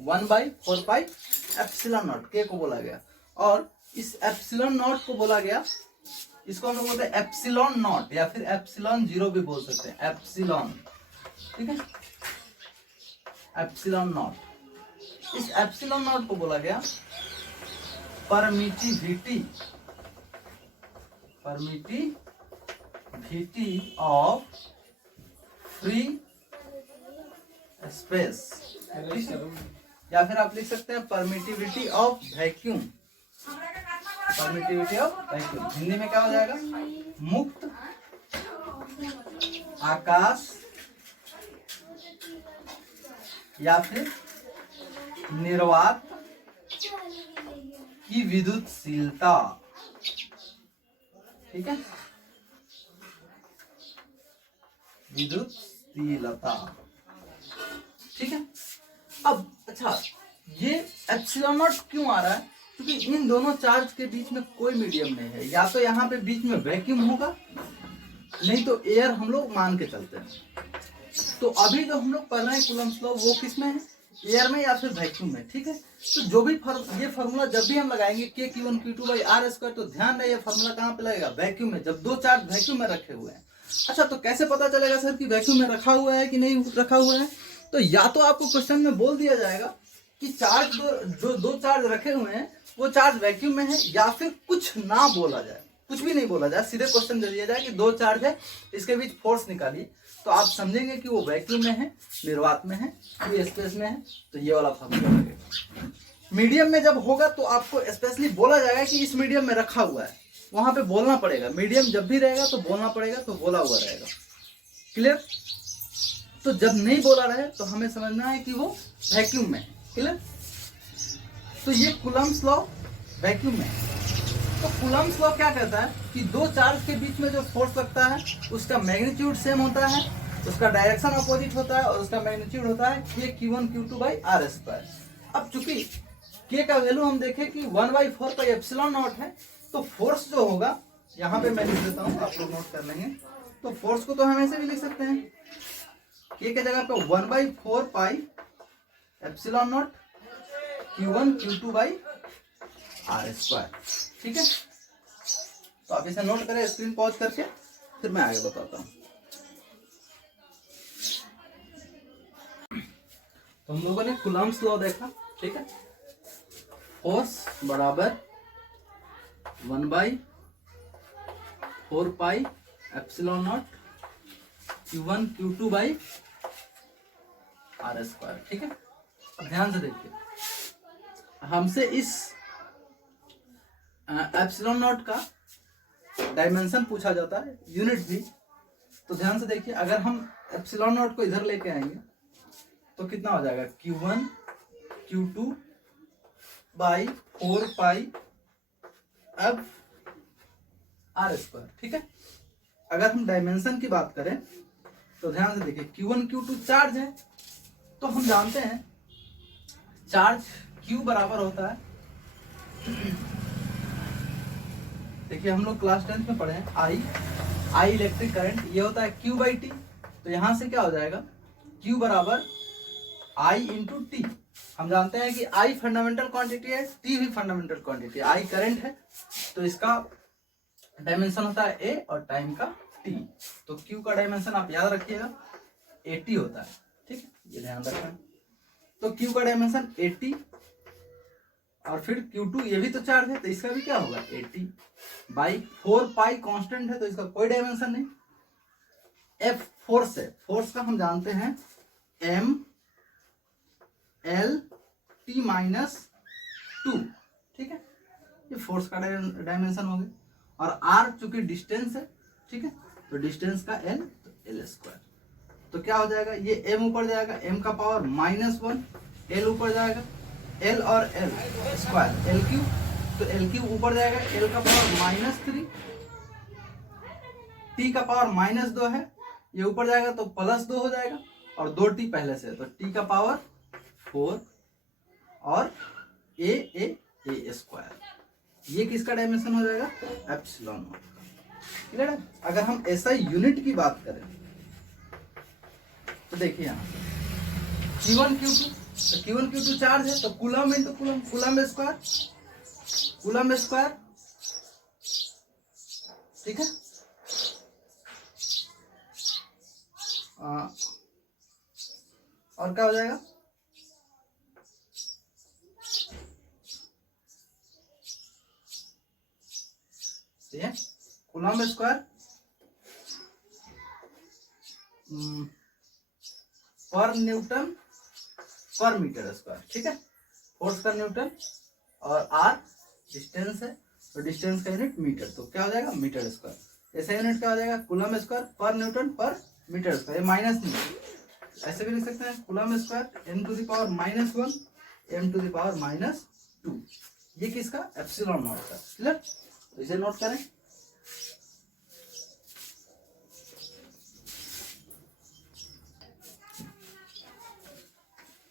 1/4πε0 K को बोला गया। और इस एप्सिलॉन नॉट को बोला गया, इसको हम लोग बोलते हैं एप्सिलॉन नॉट या फिर एप्सिलॉन 0 भी बोल सकते हैं, एप्सिलॉन, ठीक है, एप्सिलॉन नॉट। इस एप्सिलॉन नॉट को बोला गया परमिटिविटी ऑफ फ्री स्पेस, या फिर आप लिख सकते हैं परमिटिविटी ऑफ वैक्यूम। हिंदी में क्या हो जाएगा, मुक्त आकाश या फिर निर्वात की विद्युतशीलता, ठीक है, विद्युतशीलता, ठीक है। अब अच्छा, ये एप्सिलॉन नॉट क्यों आ रहा है, क्योंकि इन दोनों चार्ज के बीच में कोई मीडियम नहीं है, या तो यहाँ पे बीच में वैक्यूम होगा, नहीं तो एयर हम लोग मान के चलते हैं। तो अभी जो हम लोग पढ़ रहे हैं कूलम्ब्स लॉ, वो किस में है, एयर में या फिर वैक्यूम में, ठीक है। तो जो भी ये फार्मूला जब भी हम लगाएंगे K Q1 Q2/r², तो ध्यान रहे ये फार्मूला कहाँ पे लगेगा, वैक्यूम में, जब दो चार्ज वैक्यूम में रखे हुए हैं। अच्छा, तो कैसे पता चलेगा सर कि वैक्यूम में रखा हुआ है कि नहीं रखा हुआ है, तो या तो आपको क्वेश्चन में बोल दिया जाएगा कि चार्ज जो दो चार्ज रखे हुए हैं वो चार्ज वैक्यूम में है, या फिर कुछ ना बोला जाए, कुछ भी नहीं बोला जाए, सीधे क्वेश्चन दे दिया जाए कि दो चार्ज है, इसके बीच फोर्स निकालिए, तो आप समझेंगे कि वो वैक्यूम में है, निर्वात में है, फ्री स्पेस में है, तो ये वाला फार्मूला लगेगा। मीडियम में जब होगा तो आपको स्पेशली बोला जाएगा कि इस मीडियम में रखा हुआ है, वहां पे बोलना पड़ेगा, मीडियम जब भी रहेगा तो बोलना पड़ेगा, तो बोला हुआ रहेगा, क्लियर। तो जब नहीं बोला रहे तो हमें समझना है कि वो वैक्यूम में है, क्लियर। तो ये कूलम्ब्स लॉ वैक्यूम में है। तो कूलम्ब्स लॉ क्या कहता है कि दो चार्ज के बीच में जो फोर्स लगता है उसका मैग्नीट्यूड सेम होता है, उसका डायरेक्शन अपोजिट होता है, और उसका मैग्नीट्यूड होता है K Q1 Q2/r²। अब चूंकि K का वैल्यू हम देखें कि 1/4πε0 है, तो फोर्स जो होगा, यहाँ पे मैं लिख देता हूँ, आप लोग नोट कर लेंगे। तो फोर्स को तो हम ऐसे भी लिख सकते हैं, K के जगह पे 1/4πε0 Q1 Q2/r², ठीक है। तो आप इसे नोट करें, स्क्रीन पॉज करके, फिर मैं आगे बताता हूँ। तो हम लोगों ने कूलम्ब्स लॉ देखा, ठीक है। फोर्स बराबर 1/4πε0 Q1 Q2/r², ठीक है। अब ध्यान से देखिए, हमसे इस एप्सिलॉन नॉट का डायमेंशन पूछा जाता है, यूनिट भी। तो ध्यान से देखिए, अगर हम एप्सिलॉन नॉट को इधर लेके आएंगे तो कितना हो जाएगा, Q1 Q2/4πr², ठीक है। अगर हम डायमेंशन की बात करें तो ध्यान से देखिए, Q1 Q2 चार्ज है, तो हम जानते हैं चार्ज Q बराबर होता है, देखिए हम लोग क्लास 10th में पढ़े हैं, आई इलेक्ट्रिक करंट, ये होता है Q/T। तो यहां से क्या हो जाएगा, Q बराबर I इंटू टी। हम जानते हैं कि I फंडामेंटल क्वांटिटी है, T भी फंडामेंटल क्वांटिटी है। I करंट है तो इसका डायमेंशन होता है A और टाइम का T। तो Q का डायमेंशन आप याद रखिएगा 80 होता है, ठीक है, ये ध्यान रखना। तो Q का डायमेंशन 80 और फिर Q2 ये भी तो चार्ज है तो इसका भी क्या होगा 80 बाई 4 पाई कांस्टेंट है तो इसका कोई डायमेंशन नहीं। F फोर्स है, फोर्स का हम जानते हैं M L T माइनस 2, ठीक है, ये फोर्स का डायमेंशन हो गया। और R चूंकि डिस्टेंस है, ठीक है, तो डिस्टेंस का L तो L स्क्वायर। तो क्या हो जाएगा, ये M ऊपर जाएगा, M का पावर -1, L ऊपर जाएगा, L और L स्क्वायर L क्यू, तो L क्यू ऊपर जाएगा, L का पावर -3, T का पावर -2 है, ये ऊपर जाएगा तो +2 हो जाएगा, और 2T पहले से तो T का पावर 4 और A स्क्वायर, ये किसका डायमेंशन हो जाएगा एप्सिलॉन नॉट का। क्लियर है। अगर हम ऐसा यूनिट की बात करें तो देखिए यहाँ Q1 Q2, तो Q1 Q2 चार्ज है तो coulomb into coulomb, coulomb square, ठीक है। और क्या हो जाएगा, कूलम स्क्वायर पर न्यूटन पर मीटर स्क्वायर, ठीक है, फोर्स का न्यूटन, और R डिस्टेंस है तो डिस्टेंस का यूनिट मीटर, तो क्या हो जाएगा मीटर स्क्वायर। ऐसा यूनिट क्या हो जाएगा कूलम स्क्वायर पर न्यूटन पर मीटर स्क्वायर, ये माइनस नहीं, ऐसे भी लिख सकते हैं कूलम स्क्वायर n⁻⁻1 m⁻², ये किसका एप्सिलॉन नॉट का। क्लियर, तो इसे नोट करें।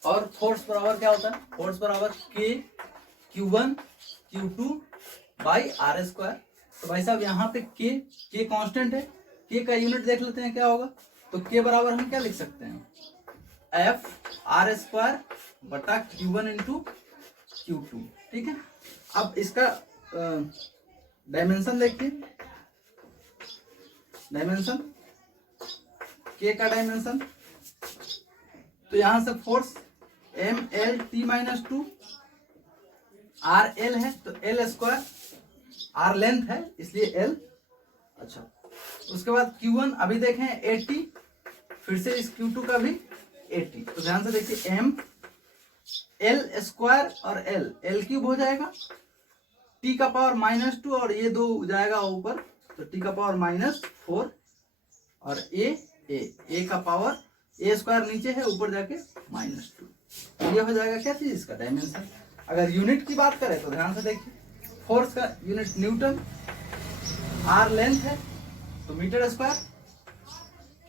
और फोर्स बराबर क्या होता है, फोर्स बराबर K Q1 Q2 by R square. तो भाई साहब यहाँ पे K कांस्टेंट है, K का यूनिट देख लेते हैं क्या होगा, तो K बराबर हम क्या लिख सकते हैं F R स्क्वायर बटा Q1 इंटू Q2, ठीक है। अब इसका डायमेंशन देखिए, डायमेंशन K का डायमेंशन, तो यहां से फोर्स ML_T-2, R L है तो L स्क्वायर, R लेंथ है इसलिए L। अच्छा, उसके बाद Q1 अभी देखें 80, फिर से इस Q2 का भी 80, तो ध्यान से देखिए M L स्क्वायर और L क्यूब हो जाएगा, T का पावर -2 और ये 2 जाएगा ऊपर तो T का पावर -4 और A का पावर A स्क्वायर नीचे है ऊपर जाके -2, ये हो जाएगा क्या चीज इसका डायमेंशन। अगर यूनिट की बात करें तो ध्यान से देखिए फोर्स का यूनिट न्यूटन, R लेंथ है तो metre square,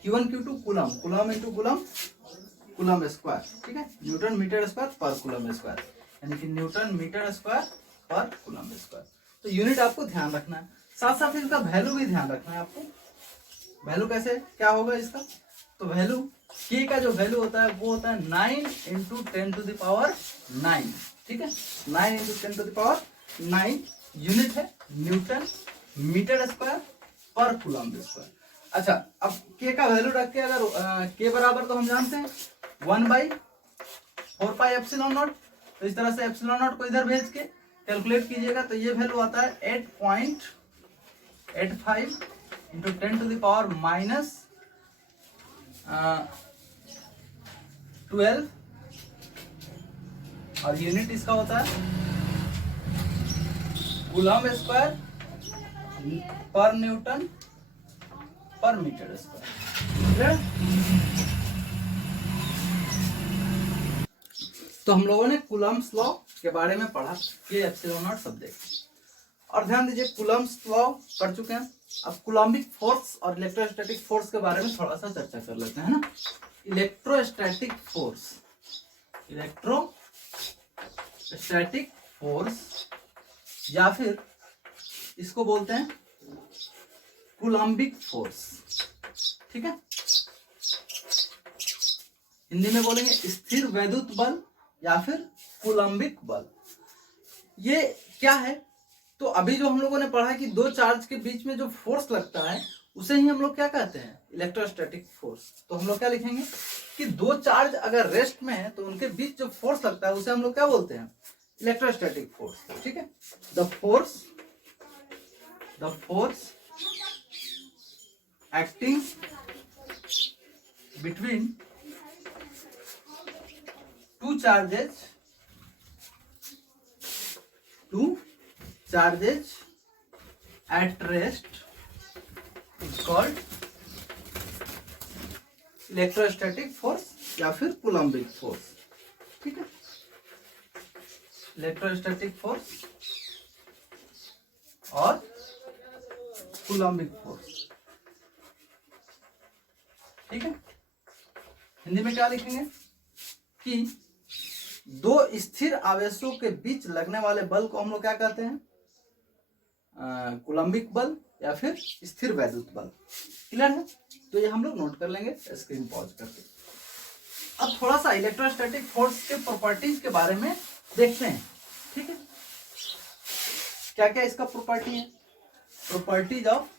Q1 Q2 coulomb, coulomb into coulomb, coulomb square, ठीक है, न्यूटन मीटर स्क्वायर पर कूलम स्क्वायर, यानी कि न्यूटन मीटर स्क्वायर पर कूलम स्क्वायर। तो यूनिट आपको ध्यान रखना है, साथ साथ इसका वैल्यू भी ध्यान रखना है आपको। वैल्यू कैसे क्या होगा इसका, तो वैल्यू K का जो वैल्यू होता है वो होता है 9 × 10⁹, ठीक है, 9 × 10⁹, यूनिट है न्यूटन मीटर स्क्वायर पर कूलम स्क्वायर। अच्छा, अब K का वैल्यू रख के अगर K बराबर तो हम जानते हैं 1/4 पाई एप्सिलॉन नॉट, तो इस तरह से एप्सिलॉन नॉट को इधर भेज के कैलकुलेट कीजिएगा तो ये वैल्यू आता है 8.85 × 10⁻12, और यूनिट इसका होता है कूलम स्क्वायर पर न्यूटन पर मीटर स्क्वायर। तो हम लोगों ने कूलम्स लॉ के बारे में पढ़ा, ये एप्सिलॉन नॉट सब देखें। और ध्यान दीजिए कूलम्स लॉ कर चुके हैं, अब कूलम्बिक फोर्स और इलेक्ट्रोस्टैटिक फोर्स के बारे में थोड़ा सा चर्चा कर लेते हैं ना। इलेक्ट्रोस्टैटिक फोर्स, स्टैटिक फोर्स या फिर इसको बोलते हैं कूलम्बिक फोर्स। ठीक है, हिंदी में बोलेंगे स्थिर वैद्युत बल या फिर कूलम्बिक बल। ये क्या है? तो अभी जो हम लोगों ने पढ़ा कि दो चार्ज के बीच में जो फोर्स लगता है उसे ही हम लोग क्या कहते हैं? Electrostatic force. तो हम लोग क्या लिखेंगे कि दो चार्ज अगर रेस्ट में है तो उनके बीच जो फोर्स लगता है उसे हम लोग क्या बोलते हैं? Electrostatic force. ठीक है, the force acting between two charges at rest is called electrostatic force या फिर कूलम्बिक फोर्स। ठीक है, इलेक्ट्रोस्टैटिक फोर्स और कूलम्बिक फोर्स। ठीक है, हिंदी में क्या लिखेंगे कि दो स्थिर आवेशों के बीच लगने वाले बल को हम लोग क्या कहते हैं? कूलम्बिक बल या फिर स्थिर वैद्युत बल। क्लियर है? तो ये हम लोग नोट कर लेंगे स्क्रीन पॉज करके। अब थोड़ा सा इलेक्ट्रोस्टैटिक फोर्स के प्रॉपर्टीज के बारे में देखते हैं। ठीक है, क्या क्या इसका प्रॉपर्टी है? Properties of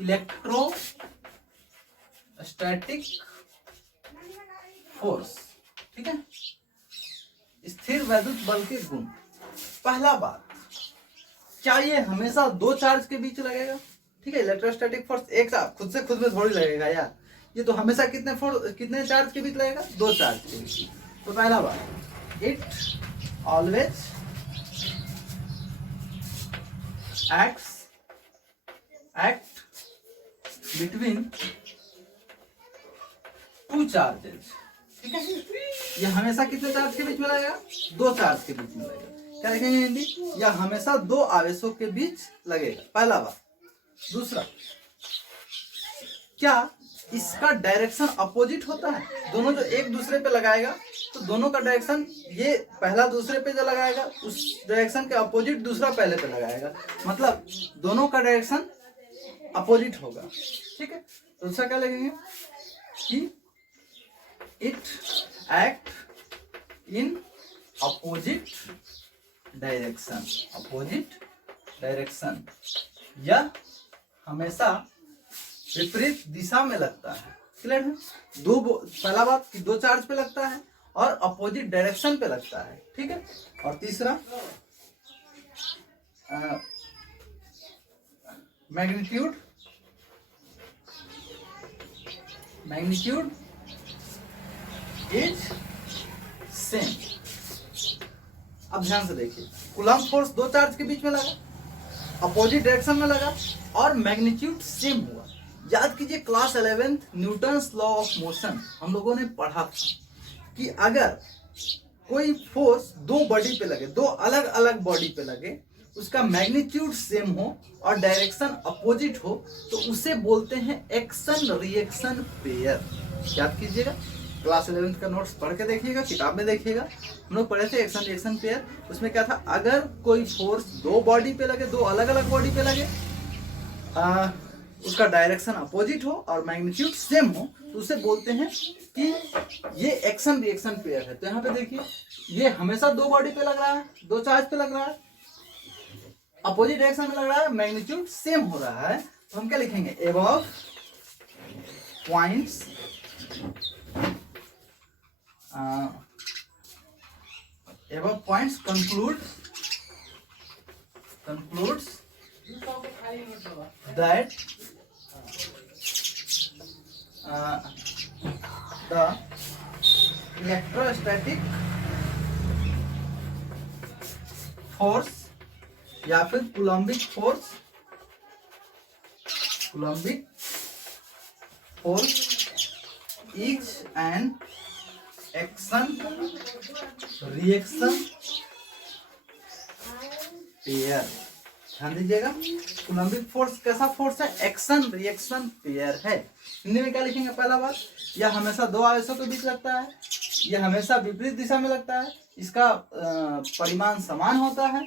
electrostatic force. ठीक है, स्थिर वैद्युत बल के गुण। पहला बात, क्या ये हमेशा दो चार्ज के बीच लगेगा? ठीक है, इलेक्ट्रोस्टैटिक फोर्स एक साथ खुद से खुद में थोड़ी लगेगा यार, ये तो हमेशा कितने चार्ज के बीच लगेगा? दो चार्ज के बीच। तो पहला बात, it always act between two charges. ठीक है, ये हमेशा कितने चार्ज के बीच में लगेगा? दो चार्ज के बीच में लगेगा। क्या लिखेंगे हिंदी? यह हमेशा दो आवेशों के बीच लगेगा। पहला बात। दूसरा, क्या इसका डायरेक्शन अपोजिट होता है? दोनों जो एक दूसरे पे लगाएगा तो दोनों का डायरेक्शन, ये पहला दूसरे पे जो लगाएगा उस डायरेक्शन के अपोजिट दूसरा पहले पे लगाएगा, मतलब दोनों का डायरेक्शन अपोजिट होगा। ठीक है, तो दूसरा क्या लगेंगे कि it act in opposite direction, यह हमेशा विपरीत दिशा में लगता है। क्लियर है? पहला बात कि दो चार्ज पे लगता है और अपोजिट डायरेक्शन पे लगता है। ठीक है, और तीसरा मैग्नीट्यूड इज सेम। अब ध्यान से देखिए, कूलम्ब फोर्स दो चार्ज के बीच में लगा, अपोजिट डायरेक्शन में लगा और मैग्नीट्यूड सेम हुआ। याद कीजिए class 11 Newton's law of motion हम लोगों ने पढ़ा था कि अगर कोई फोर्स दो बॉडी पे लगे, दो अलग अलग बॉडी पे लगे, उसका मैग्नीट्यूड सेम हो और डायरेक्शन अपोजिट हो तो उसे बोलते हैं एक्शन रिएक्शन पेयर। याद कीजिएगा, क्लास 11 का नोट्स पढ़ के देखिएगा, किताब में देखिएगा, हम लोग पढ़े थे एक्शन रिएक्शन पेयर। उसमें क्या था, अगर कोई फोर्स दो बॉडी पे लगे, दो अलग अलग बॉडी पे लगे, उसका डायरेक्शन अपोजिट हो और मैग्नीट्यूड सेम हो तो उसे बोलते हैं कि ये एक्शन रिएक्शन पेयर है। तो यहाँ पे देखिए, ये हमेशा दो बॉडी पे लग रहा है, दो चार्ज पे लग रहा है, अपोजिट डायरेक्शन में लग रहा है, मैग्नीट्यूड सेम हो रहा है। तो हम क्या लिखेंगे? Above points concludes that the electrostatic force या फिर Coulombic force is an action reaction pair. ध्यान दीजिएगा, कूलम्बिक फोर्स कैसा फोर्स है? एक्शन रिएक्शन पेयर है। हिंदी में क्या लिखेंगे? पहला बात, यह हमेशा दो आवेशों के बीच लगता है, यह हमेशा विपरीत दिशा में लगता है, इसका परिमाण समान होता है,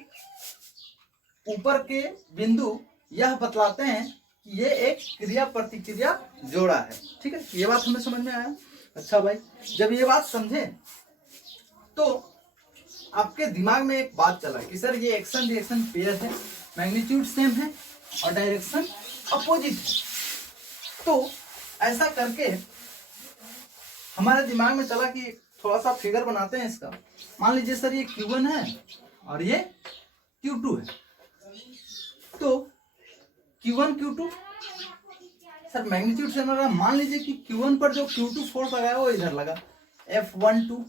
ऊपर के बिंदु यह बतलाते हैं कि ये एक क्रिया प्रतिक्रिया जोड़ा है। ठीक है, ये बात हमें समझ में आया। अच्छा भाई, जब ये बात समझे तो आपके दिमाग में एक बात चला कि सर ये एक्शन रिएक्शन पेयर है, मैग्नीट्यूड सेम है और डायरेक्शन अपोजिट है। तो ऐसा करके हमारे दिमाग में चला कि थोड़ा सा फिगर बनाते हैं इसका। मान लीजिए सर ये Q1 है और ये Q2 है। तो Q1 Q2 sir magnitude same लगा। मान लीजिए कि Q1 पर जो Q2 फोर्स लगाया वो इधर लगा F12,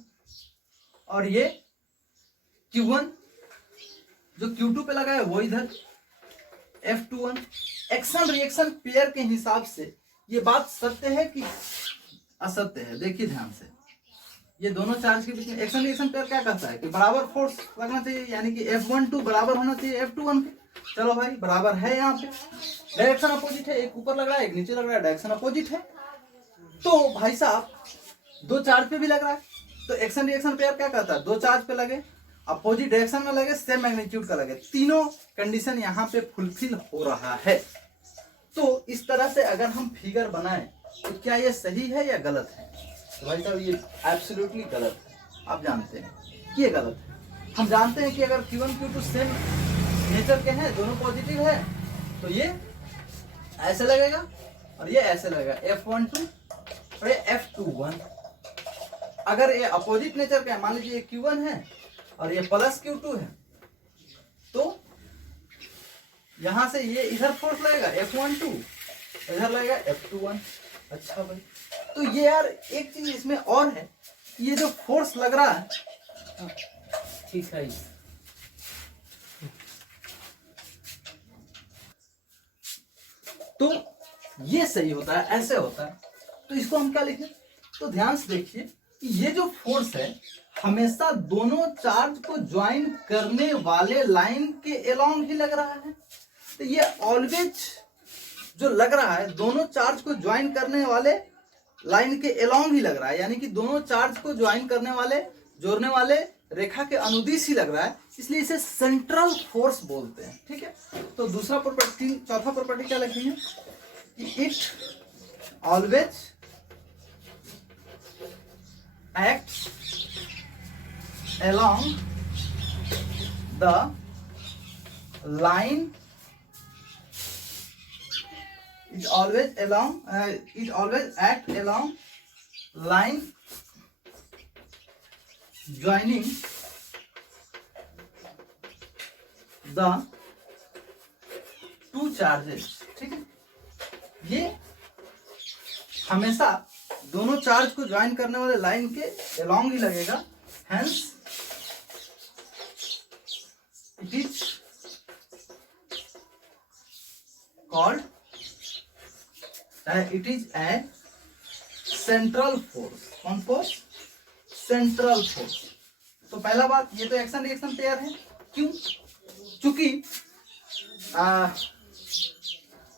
और ये Q1 जो Q2 पे लगाया वो इधर F21। एक्शन रिएक्शन पेयर के हिसाब से ये बात सत्य है कि असत्य है? देखिए ध्यान से, ये दोनों चार्ज के बीच में एक्शन रिएक्शन पेयर क्या कहता है कि बराबर फोर्स लगना चाहिए, यानी कि F12 बराबर होना चाहिए F21 के। चलो भाई, बराबर है। यहाँ पे डायरेक्शन अपोजिट है, एक ऊपर लग रहा है एक नीचे लग रहा है, डायरेक्शन अपोजिट है। तो भाई साहब दो चार्ज पे भी लग रहा है, तो एक्शन रिएक्शन पेयर क्या कहता है? दो चार्ज पे लगे, अपोजिट डायरेक्शन में लगे, सेम मैग्नीट्यूड का लगे, तीनों कंडीशन यहाँ पे फुलफिल हो रहा है। तो इस तरह से अगर हम फिगर बनाएं तो क्या ये सही है या गलत है? तो भाई साहब ये एब्सोल्युटली गलत है। आप जानते हैं कि ये गलत है। हम जानते हैं कि अगर Q1 Q2 सेम नेचर के हैं, दोनों पॉजिटिव है, तो ये ऐसे लगेगा और ये ऐसे लगेगा F12 और ये F21। अगर ये अपोजिट नेचर का है, मान लीजिए ये Q1 है और ये प्लस Q2 है, तो यहां से ये इधर फोर्स लगेगा F12, इधर लगेगा F21। अच्छा भाई, तो ये यार एक चीज इसमें और है, ये जो फोर्स लग रहा है, ठीक है, तो ये सही होता है, ऐसे होता है। तो इसको हम क्या लिखें? तो ध्यान से देखिए कि ये जो फोर्स है हमेशा दोनों चार्ज को ज्वाइन करने वाले लाइन के एलोंग ही लग रहा है। तो ये ऑलवेज जो लग रहा है दोनों चार्ज को ज्वाइन करने वाले लाइन के एलोंग ही लग रहा है, यानी कि दोनों चार्ज को ज्वाइन करने वाले, जोड़ने वाले रेखा के अनुदिश ही लग रहा है, इसलिए इसे सेंट्रल फोर्स बोलते हैं। ठीक है, तो दूसरा प्रॉपर्टी, चौथा प्रॉपर्टी क्या लिखेंगे कि it always acts along the line, it always act along line joining the two charges। ठीक है, ये हमेशा दोनों चार्ज को ज्वाइन करने वाले लाइन के along ही लगेगा। Hence it is called, it is a central force। कौन फोर्स? Central force. तो पहला बात, ये तो एक्शन रिएक्शन पेयर है। क्यों? चूंकि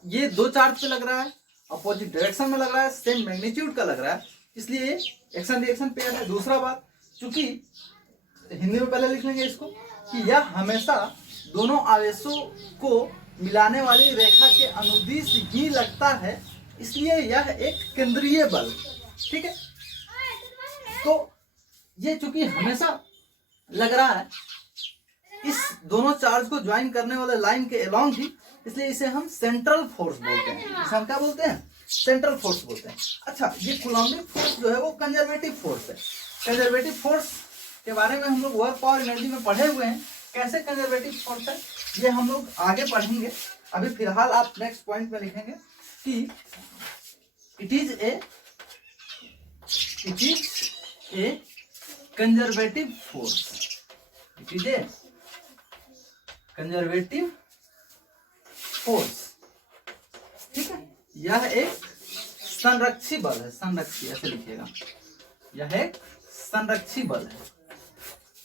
ये दो चार्ज पे लग रहा है, अपोजिट डायरेक्शन में लग रहा है, सेम मैग्नीट्यूड का लग रहा है, इसलिए एक्शन रिएक्शन पेयर है। दूसरा बात, चूंकि हिंदी में पहले लिख लेंगे इसको कि यह हमेशा दोनों आवेशों को मिलाने वाली रेखा के अनुदिश ही लगता है, इसलिए यह एक केंद्रीय बल। ठीक है, तो ये चूंकि हमेशा लग रहा है इस दोनों चार्ज को ज्वाइन करने वाले लाइन के एलोंग ही, इसलिए इसे हम सेंट्रल फोर्स बोलते हैं। इसे हम क्या बोलते हैं? सेंट्रल फोर्स बोलते हैं। अच्छा, ये कूलम्बिक फोर्स जो है वो कंजर्वेटिव फोर्स है। कंजर्वेटिव फोर्स के बारे में हम लोग वर्क पावर एनर्जी में पढ़े हुए हैं। कैसे कंजर्वेटिव फोर्स है ये हम लोग आगे पढ़ेंगे। अभी फिलहाल आप नेक्स्ट पॉइंट में लिखेंगे कि it is a conservative force. It is a conservative force. ठीक है, यह एक संरक्षी बल है। संरक्षी ऐसे लिखिएगा, यह एक संरक्षी बल है।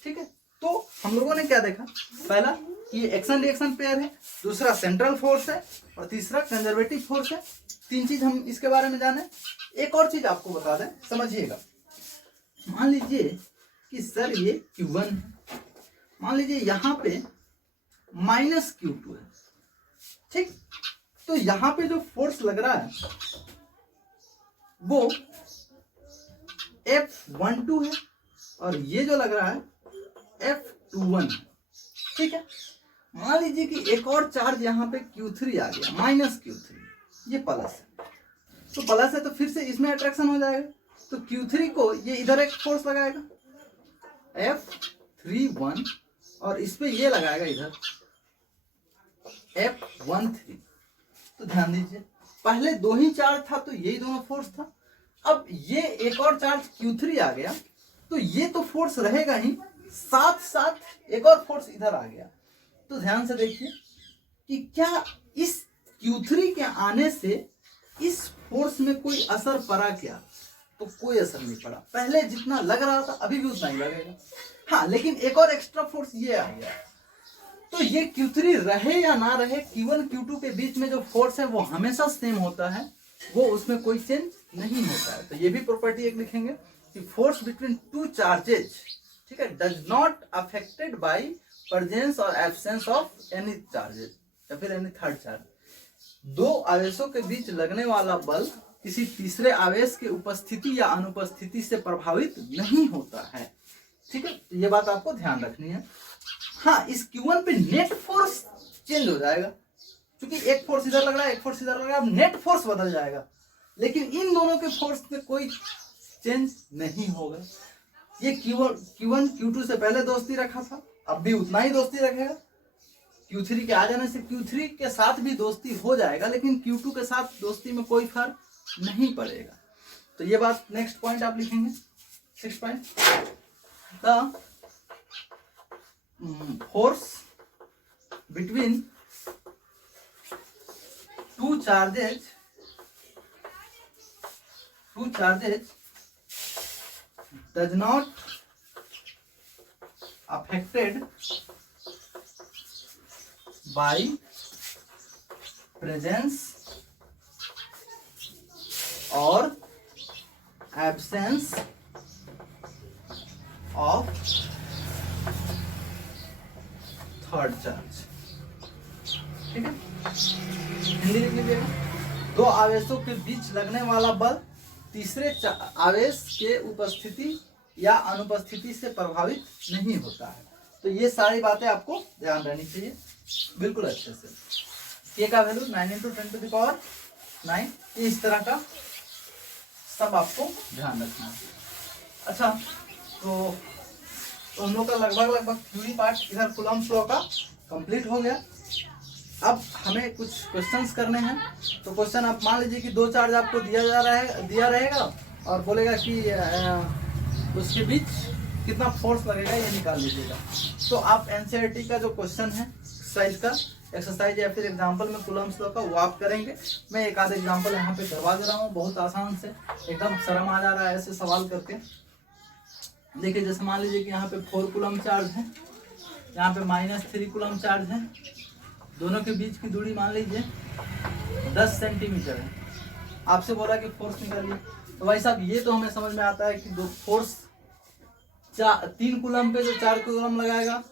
ठीक है, तो हम लोगों ने क्या देखा? पहला कि ये एक्शन रिएक्शन पेयर है, दूसरा सेंट्रल फोर्स है और तीसरा कंजर्वेटिव फोर्स है। 3 चीज हम इसके बारे में जाने। एक और चीज आपको बता दें, समझिएगा। मान लीजिए कि सर ये Q1 है, मान लीजिए यहाँ पे -Q2 है, ठीक। तो यहाँ पे जो फोर्स लग रहा है वो F12 है और ये जो लग रहा है F21 है, ठीक है। मान लीजिए कि एक और चार्ज यहाँ पे Q3 आ गया, -Q3, ये प्लस है, तो प्लस है तो फिर से इसमें अट्रैक्शन हो जाएगा, तो Q3 को ये इधर एक फोर्स लगाएगा F31 और इस पे ये लगाएगा इधर F13। तो ध्यान दीजिए, पहले 2 ही चार्ज था तो यही दोनों फोर्स था, अब ये एक और चार्ज Q3 आ गया तो ये तो फोर्स रहेगा ही, साथ साथ एक और फोर्स इधर आ गया। तो ध्यान से देखिए कि क्या इस Q3 के आने से इस फोर्स में कोई असर पड़ा क्या? तो कोई असर नहीं पड़ा, पहले जितना लग रहा था अभी भी उतना ही लगेगा। हाँ, लेकिन एक और एक्स्ट्रा फोर्स ये आ गया, तो ये Q3 रहे या ना रहे, Q1 Q2 के बीच में जो फोर्स है वो हमेशा सेम होता है, वो उसमें कोई चेंज नहीं होता है। तो ये भी प्रॉपर्टी एक लिखेंगे कि फोर्स बिटवीन 2 चार्जेज, ठीक है, does not affected by presence और एब्सेंस ऑफ एनी चार्जेज या फिर एनी थर्ड चार्ज। 2 आवेशों के बीच लगने वाला बल किसी तीसरे आवेश के उपस्थिति या अनुपस्थिति से प्रभावित नहीं होता है, ठीक है। तो ये बात आपको ध्यान रखनी है। हाँ, इस Q1 पे नेट फोर्स चेंज हो जाएगा, क्योंकि एक फोर्स इधर लग रहा है, एक फोर्स इधर लग रहा है, अब नेट फोर्स बदल जाएगा, लेकिन इन दोनों के फोर्स में कोई चेंज नहीं होगा। ये Q1 Q2 से पहले दोस्ती रखा था, अब भी उतना ही दोस्ती रखेगा। Q3 के आ जाने से Q3 के साथ भी दोस्ती हो जाएगा, लेकिन Q2 के साथ दोस्ती में कोई फर्क नहीं पड़ेगा। तो ये बात नेक्स्ट पॉइंट आप लिखेंगे, 6 point. The force between 2 charges does not affected by presence or absence of third charge, ठीक है। हिंदी लिख लीजिएगा। 2 आवेशों के बीच लगने वाला बल तीसरे आवेश के उपस्थिति या अनुपस्थिति से प्रभावित नहीं होता है। तो ये सारी बातें आपको ध्यान रहनी चाहिए बिल्कुल अच्छे से। K का वैल्यू 9 × 10⁹ इस तरह का सब आपको ध्यान रखना है। अच्छा, तो हम लोग का लगभग थ्योरी पार्ट इधर कूलम्ब्स लॉ का कंप्लीट हो गया। अब हमें कुछ क्वेश्चंस करने हैं। तो क्वेश्चन आप मान लीजिए कि 2 चार्ज आपको दिया रहेगा और बोलेगा कि उसके बीच कितना फोर्स लगेगा, ये निकाल लीजिएगा। तो आप एनसीईआरटी का जो क्वेश्चन है एक्सरसाइज या फिर एग्जाम्पल में कूलम्ब्स लॉ का, वो आप करेंगे। मैं एक आध एग्जाम्पल यहाँ पे करवा दे रहा हूँ, बहुत आसान से, एकदम शर्म आ जा रहा है ऐसे सवाल करके। देखिए, जैसे मान लीजिए कि यहाँ पे 4 कूलम्ब चार्ज है, यहाँ पे -3 कूलम्ब चार्ज है, दोनों के बीच की दूरी मान लीजिए 10 सेंटीमीटर है। आपसे बोला कि फोर्स निकालिए, तो भाई साहब ये तो हमें समझ में आता है कि दो फोर्स 3 कूलम्ब पे जो 4 कूलम्ब लगाएगा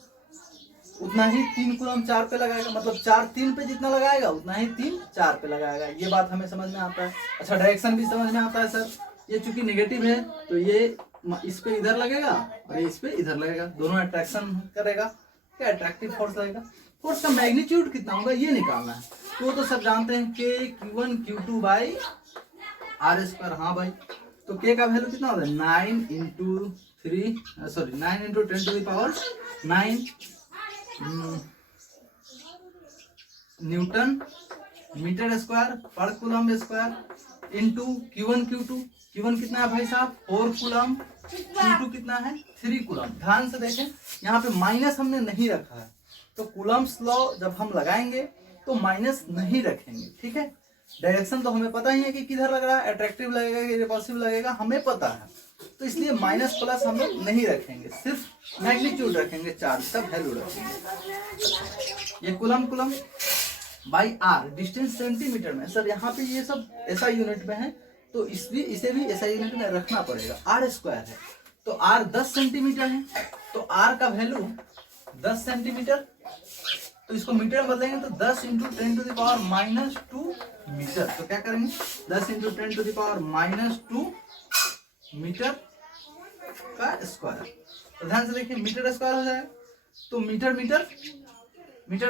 उतना ही 3 कूलम्ब 4 पे लगाएगा, मतलब 4 3 पे जितना लगाएगा उतना ही 3 4 पे लगाएगा। ये बात हमें समझ में आता है। अच्छा, डायरेक्शन भी समझ में आता है सर। ये चूंकि नेगेटिव है तो ये इस पे इधर लगेगा और ये इस पे इधर लगेगा, दोनों अट्रैक्शन करेगा, क्या अट्रैक्टिव फोर्स लगेगा। फोर्स का मैग्नीट्यूड कितना होगा ये निकालना है। तो वो तो सब जानते हैं K Q1 Q2 by R²। हाँ भाई, तो K का वैल्यू कितना होता है 9 × 10⁹ न्यूटन मीटर स्क्वायर पर coulomb square into Q1 Q1 कितना है भाई साहब 4 कूलम्ब, Q2 कितना है 3 कूलम्ब। ध्यान से देखें, यहाँ पे माइनस हमने नहीं रखा है, तो कूलम्ब्स लॉ जब हम लगाएंगे तो माइनस नहीं रखेंगे, ठीक है। डायरेक्शन तो हमें पता ही है कि किधर लग रहा है, अट्रैक्टिव लगेगा कि रिपल्सिव लगेगा, हमें पता है। तो इसलिए माइनस प्लस हम लोग नहीं रखेंगे, सिर्फ मैग्नीट्यूड रखेंगे, चार्ज का वैल्यू रखेंगे। ये coulomb by R, distance centimetre में। सर यहाँ पे ये सब ऐसा यूनिट में है तो इसे भी ऐसा यूनिट में रखना पड़ेगा। आर स्क्वायर है तो आर 10 सेंटीमीटर है, तो आर का वैल्यू 10 सेंटीमीटर, तो इसको मीटर में बदलेंगे तो 10 इंटू 10⁻⁻2 मीटर। तो क्या करेंगे 10 इंटू 10⁻⁻2 मीटर का स्क्वायर। तो ध्यान से देखिए मीटर स्क्वायर हो जाएगा, तो मीटर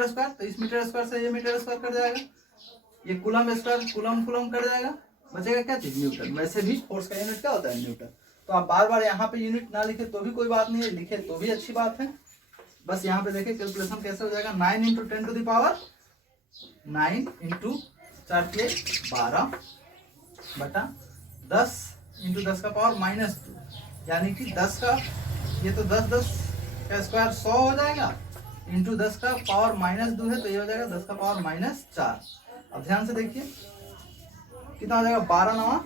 स्क्वायर, तो इस मीटर स्क्वायर से ये मीटर स्क्वायर कट जाएगा, ये कूलम स्क्वायर कूलम कट जाएगा, बचेगा क्या चीज न्यूटन। वैसे भी फोर्स का यूनिट क्या होता है न्यूटन। तो आप बार बार यहाँ पे यूनिट ना लिखे तो भी कोई बात नहीं है, लिखे तो भी अच्छी बात है। बस यहाँ पे देखिए कैलकुलेशन कैसे हो जाएगा, 9 into 10 to the power 9 into 4 के 12 बटा 10 इंटू 10 का पावर -2, यानी कि 10 का ये तो 10 का स्क्वायर 100 हो जाएगा, इंटू 10 का पावर -2 है तो ये हो जाएगा 10 का पावर -4। अब ध्यान से देखिए कितना हो जाएगा, 12 9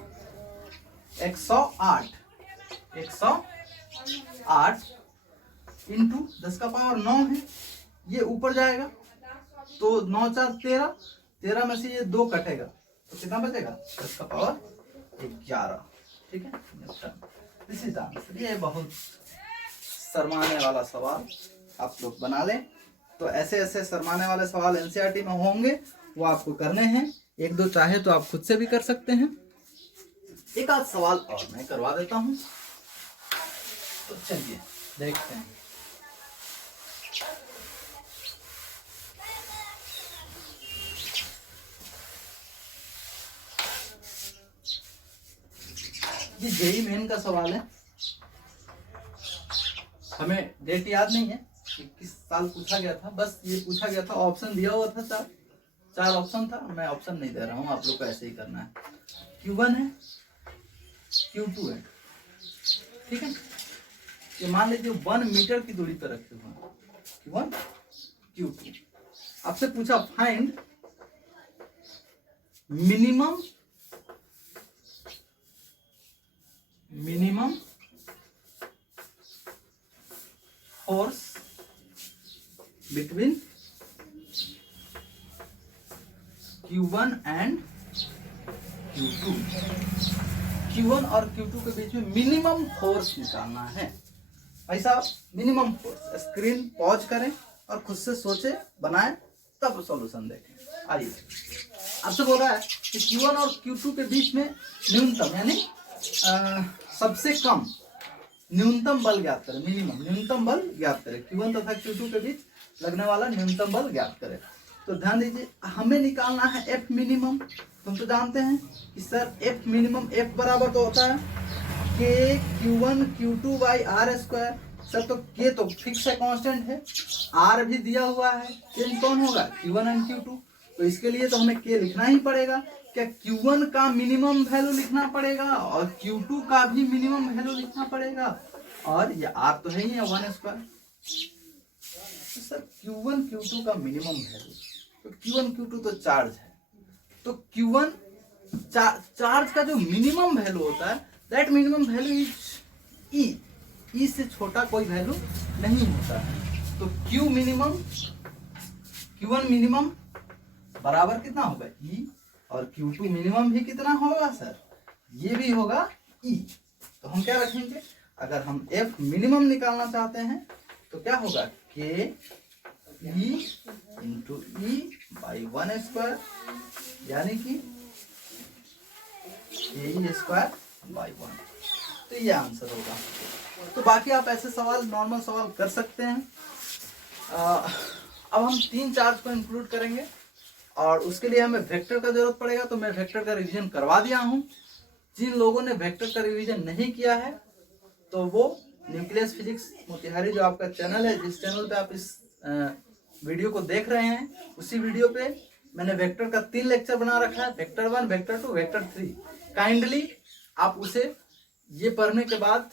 108 इंटू 10 का पावर 9 है, ये ऊपर जाएगा तो 9 4 13, 13 में से ये 2 कटेगा तो कितना बचेगा 10 का पावर 11। ठीक है, दिस इज आंसर। ये बहुत शर्माने वाला सवाल आप लोग बना लें। तो ऐसे ऐसे शर्माने वाले सवाल एनसीईआरटी में होंगे, वो आपको करने हैं। एक दो चाहे तो आप खुद से भी कर सकते हैं। एक आध सवाल और मैं करवा देता हूं, तो चलिए देखते हैं। ये जेईई मेन का सवाल है, हमें डेट याद नहीं है कि किस साल पूछा गया था, बस ये पूछा गया था, ऑप्शन दिया हुआ था, चार ऑप्शन था, मैं ऑप्शन नहीं दे रहा हूँ, आप लोग को ऐसे ही करना है। Q1 है, Q2 है, ठीक है। ये मान लीजिए 1 मीटर की दूरी पर रखे हुए हैं, Q1 Q2। आपसे पूछा find minimum force between Q1 and Q2। Q1 और Q2 के बीच में मिनिमम फोर्स निकालना है। भाई साहब मिनिमम फोर्स, स्क्रीन पॉज करें और खुद से सोचे बनाएं तब सॉल्यूशन देखें। आइए, आपसे बोल रहा है कि Q1 और Q2 के बीच में न्यूनतम यानी सबसे कम न्यूनतम बल ज्ञात करें, न्यूनतम बल ज्ञात करें। Q1 तथा Q2 के बीच लगने वाला न्यूनतम बल ज्ञात करें। तो ध्यान दीजिए, हमें निकालना है F मिनिमम। तुम तो जानते हैं कि सर F मिनिमम F बराबर तो होता है K Q1 Q2 by R square. Sir तो K तो फिक्स है, कांस्टेंट है, R भी दिया हुआ है, चेंज कौन होगा Q1 एंड Q2। तो इसके लिए तो हमें K लिखना ही पड़ेगा। क्या Q1 का मिनिमम वैल्यू लिखना पड़ेगा और Q2 का भी मिनिमम वैल्यू लिखना पड़ेगा, और ये R तो है ही 1 स्क्वायर। तो सर Q1 Q2 का मिनिमम वैल्यू, तो Q1 Q2 तो चार्ज है, तो Q1 चार्ज का जो मिनिमम वैल्यू होता है, that minimum value is E से छोटा कोई वैल्यू नहीं होता है। तो Q मिनिमम Q1 मिनिमम बराबर कितना होगा E, और Q2 मिनिमम भी कितना होगा सर, ये भी होगा E। तो हम क्या रखेंगे, अगर हम F मिनिमम निकालना चाहते हैं तो क्या होगा K E into E by 1 square, यानी कि Ke स्क्वायर बाई 1। तो ये आंसर होगा। तो बाकी आप ऐसे सवाल नॉर्मल सवाल कर सकते हैं। अब हम 3 चार्ज को इंक्लूड करेंगे और उसके लिए हमें वेक्टर का जरूरत पड़ेगा, तो मैं वेक्टर का रिवीजन करवा दिया हूँ। जिन लोगों ने वेक्टर का रिवीजन नहीं किया है तो वो न्यूक्लियस फिजिक्स मोतिहारी जो आपका चैनल है, जिस चैनल पे आप इस वीडियो को देख रहे हैं, उसी वीडियो पे मैंने वेक्टर का 3 लेक्चर बना रखा है, वेक्टर 1, वेक्टर 2, वेक्टर 3। काइंडली आप उसे ये पढ़ने के बाद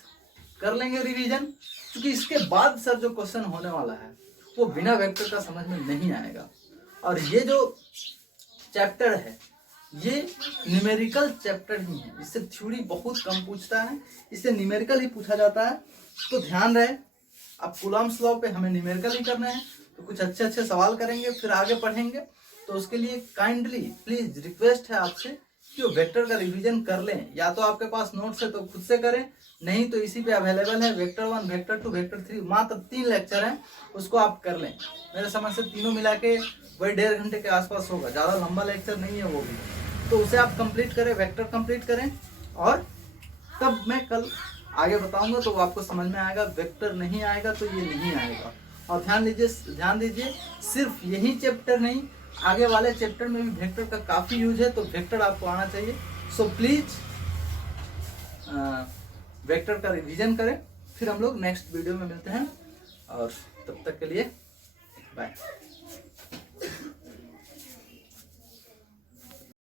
कर लेंगे रिवीजन, क्योंकि इसके बाद सर जो क्वेश्चन होने वाला है वो बिना वेक्टर का समझ में नहीं आएगा। और ये जो चैप्टर है ये न्यूमेरिकल चैप्टर ही है, इससे थ्योरी बहुत कम पूछता है, इससे न्यूमेरिकल ही पूछा जाता है। तो ध्यान रहे, अब कूलम्ब्स लॉ पे हमें न्यूमेरिकल ही करना है, तो कुछ अच्छे अच्छे सवाल करेंगे, फिर आगे पढ़ेंगे। तो उसके लिए काइंडली प्लीज रिक्वेस्ट है आपसे कि वो वेक्टर का रिवीजन कर लें। या तो आपके पास नोट्स है तो खुद से करें, नहीं तो इसी पे अवेलेबल है वेक्टर 1, वेक्टर 2, वेक्टर 3, मात्र 3 लेक्चर हैं, उसको आप कर लें। मेरे समझ से तीनों मिला के वही 1.5 घंटे के आसपास होगा, ज़्यादा लंबा लेक्चर नहीं है वो भी। तो उसे आप कंप्लीट करें, वेक्टर कंप्लीट करें, और तब मैं कल आगे बताऊंगा तो आपको समझ में आएगा। वेक्टर नहीं आएगा तो ये नहीं आएगा। और ध्यान दीजिए, सिर्फ यही चैप्टर नहीं, आगे वाले चैप्टर में भी वेक्टर का काफ़ी यूज है, तो वेक्टर आपको आना चाहिए। सो प्लीज वेक्टर का रिवीजन करें। फिर हम लोग नेक्स्ट वीडियो में मिलते हैं, और तब तक के लिए बाय।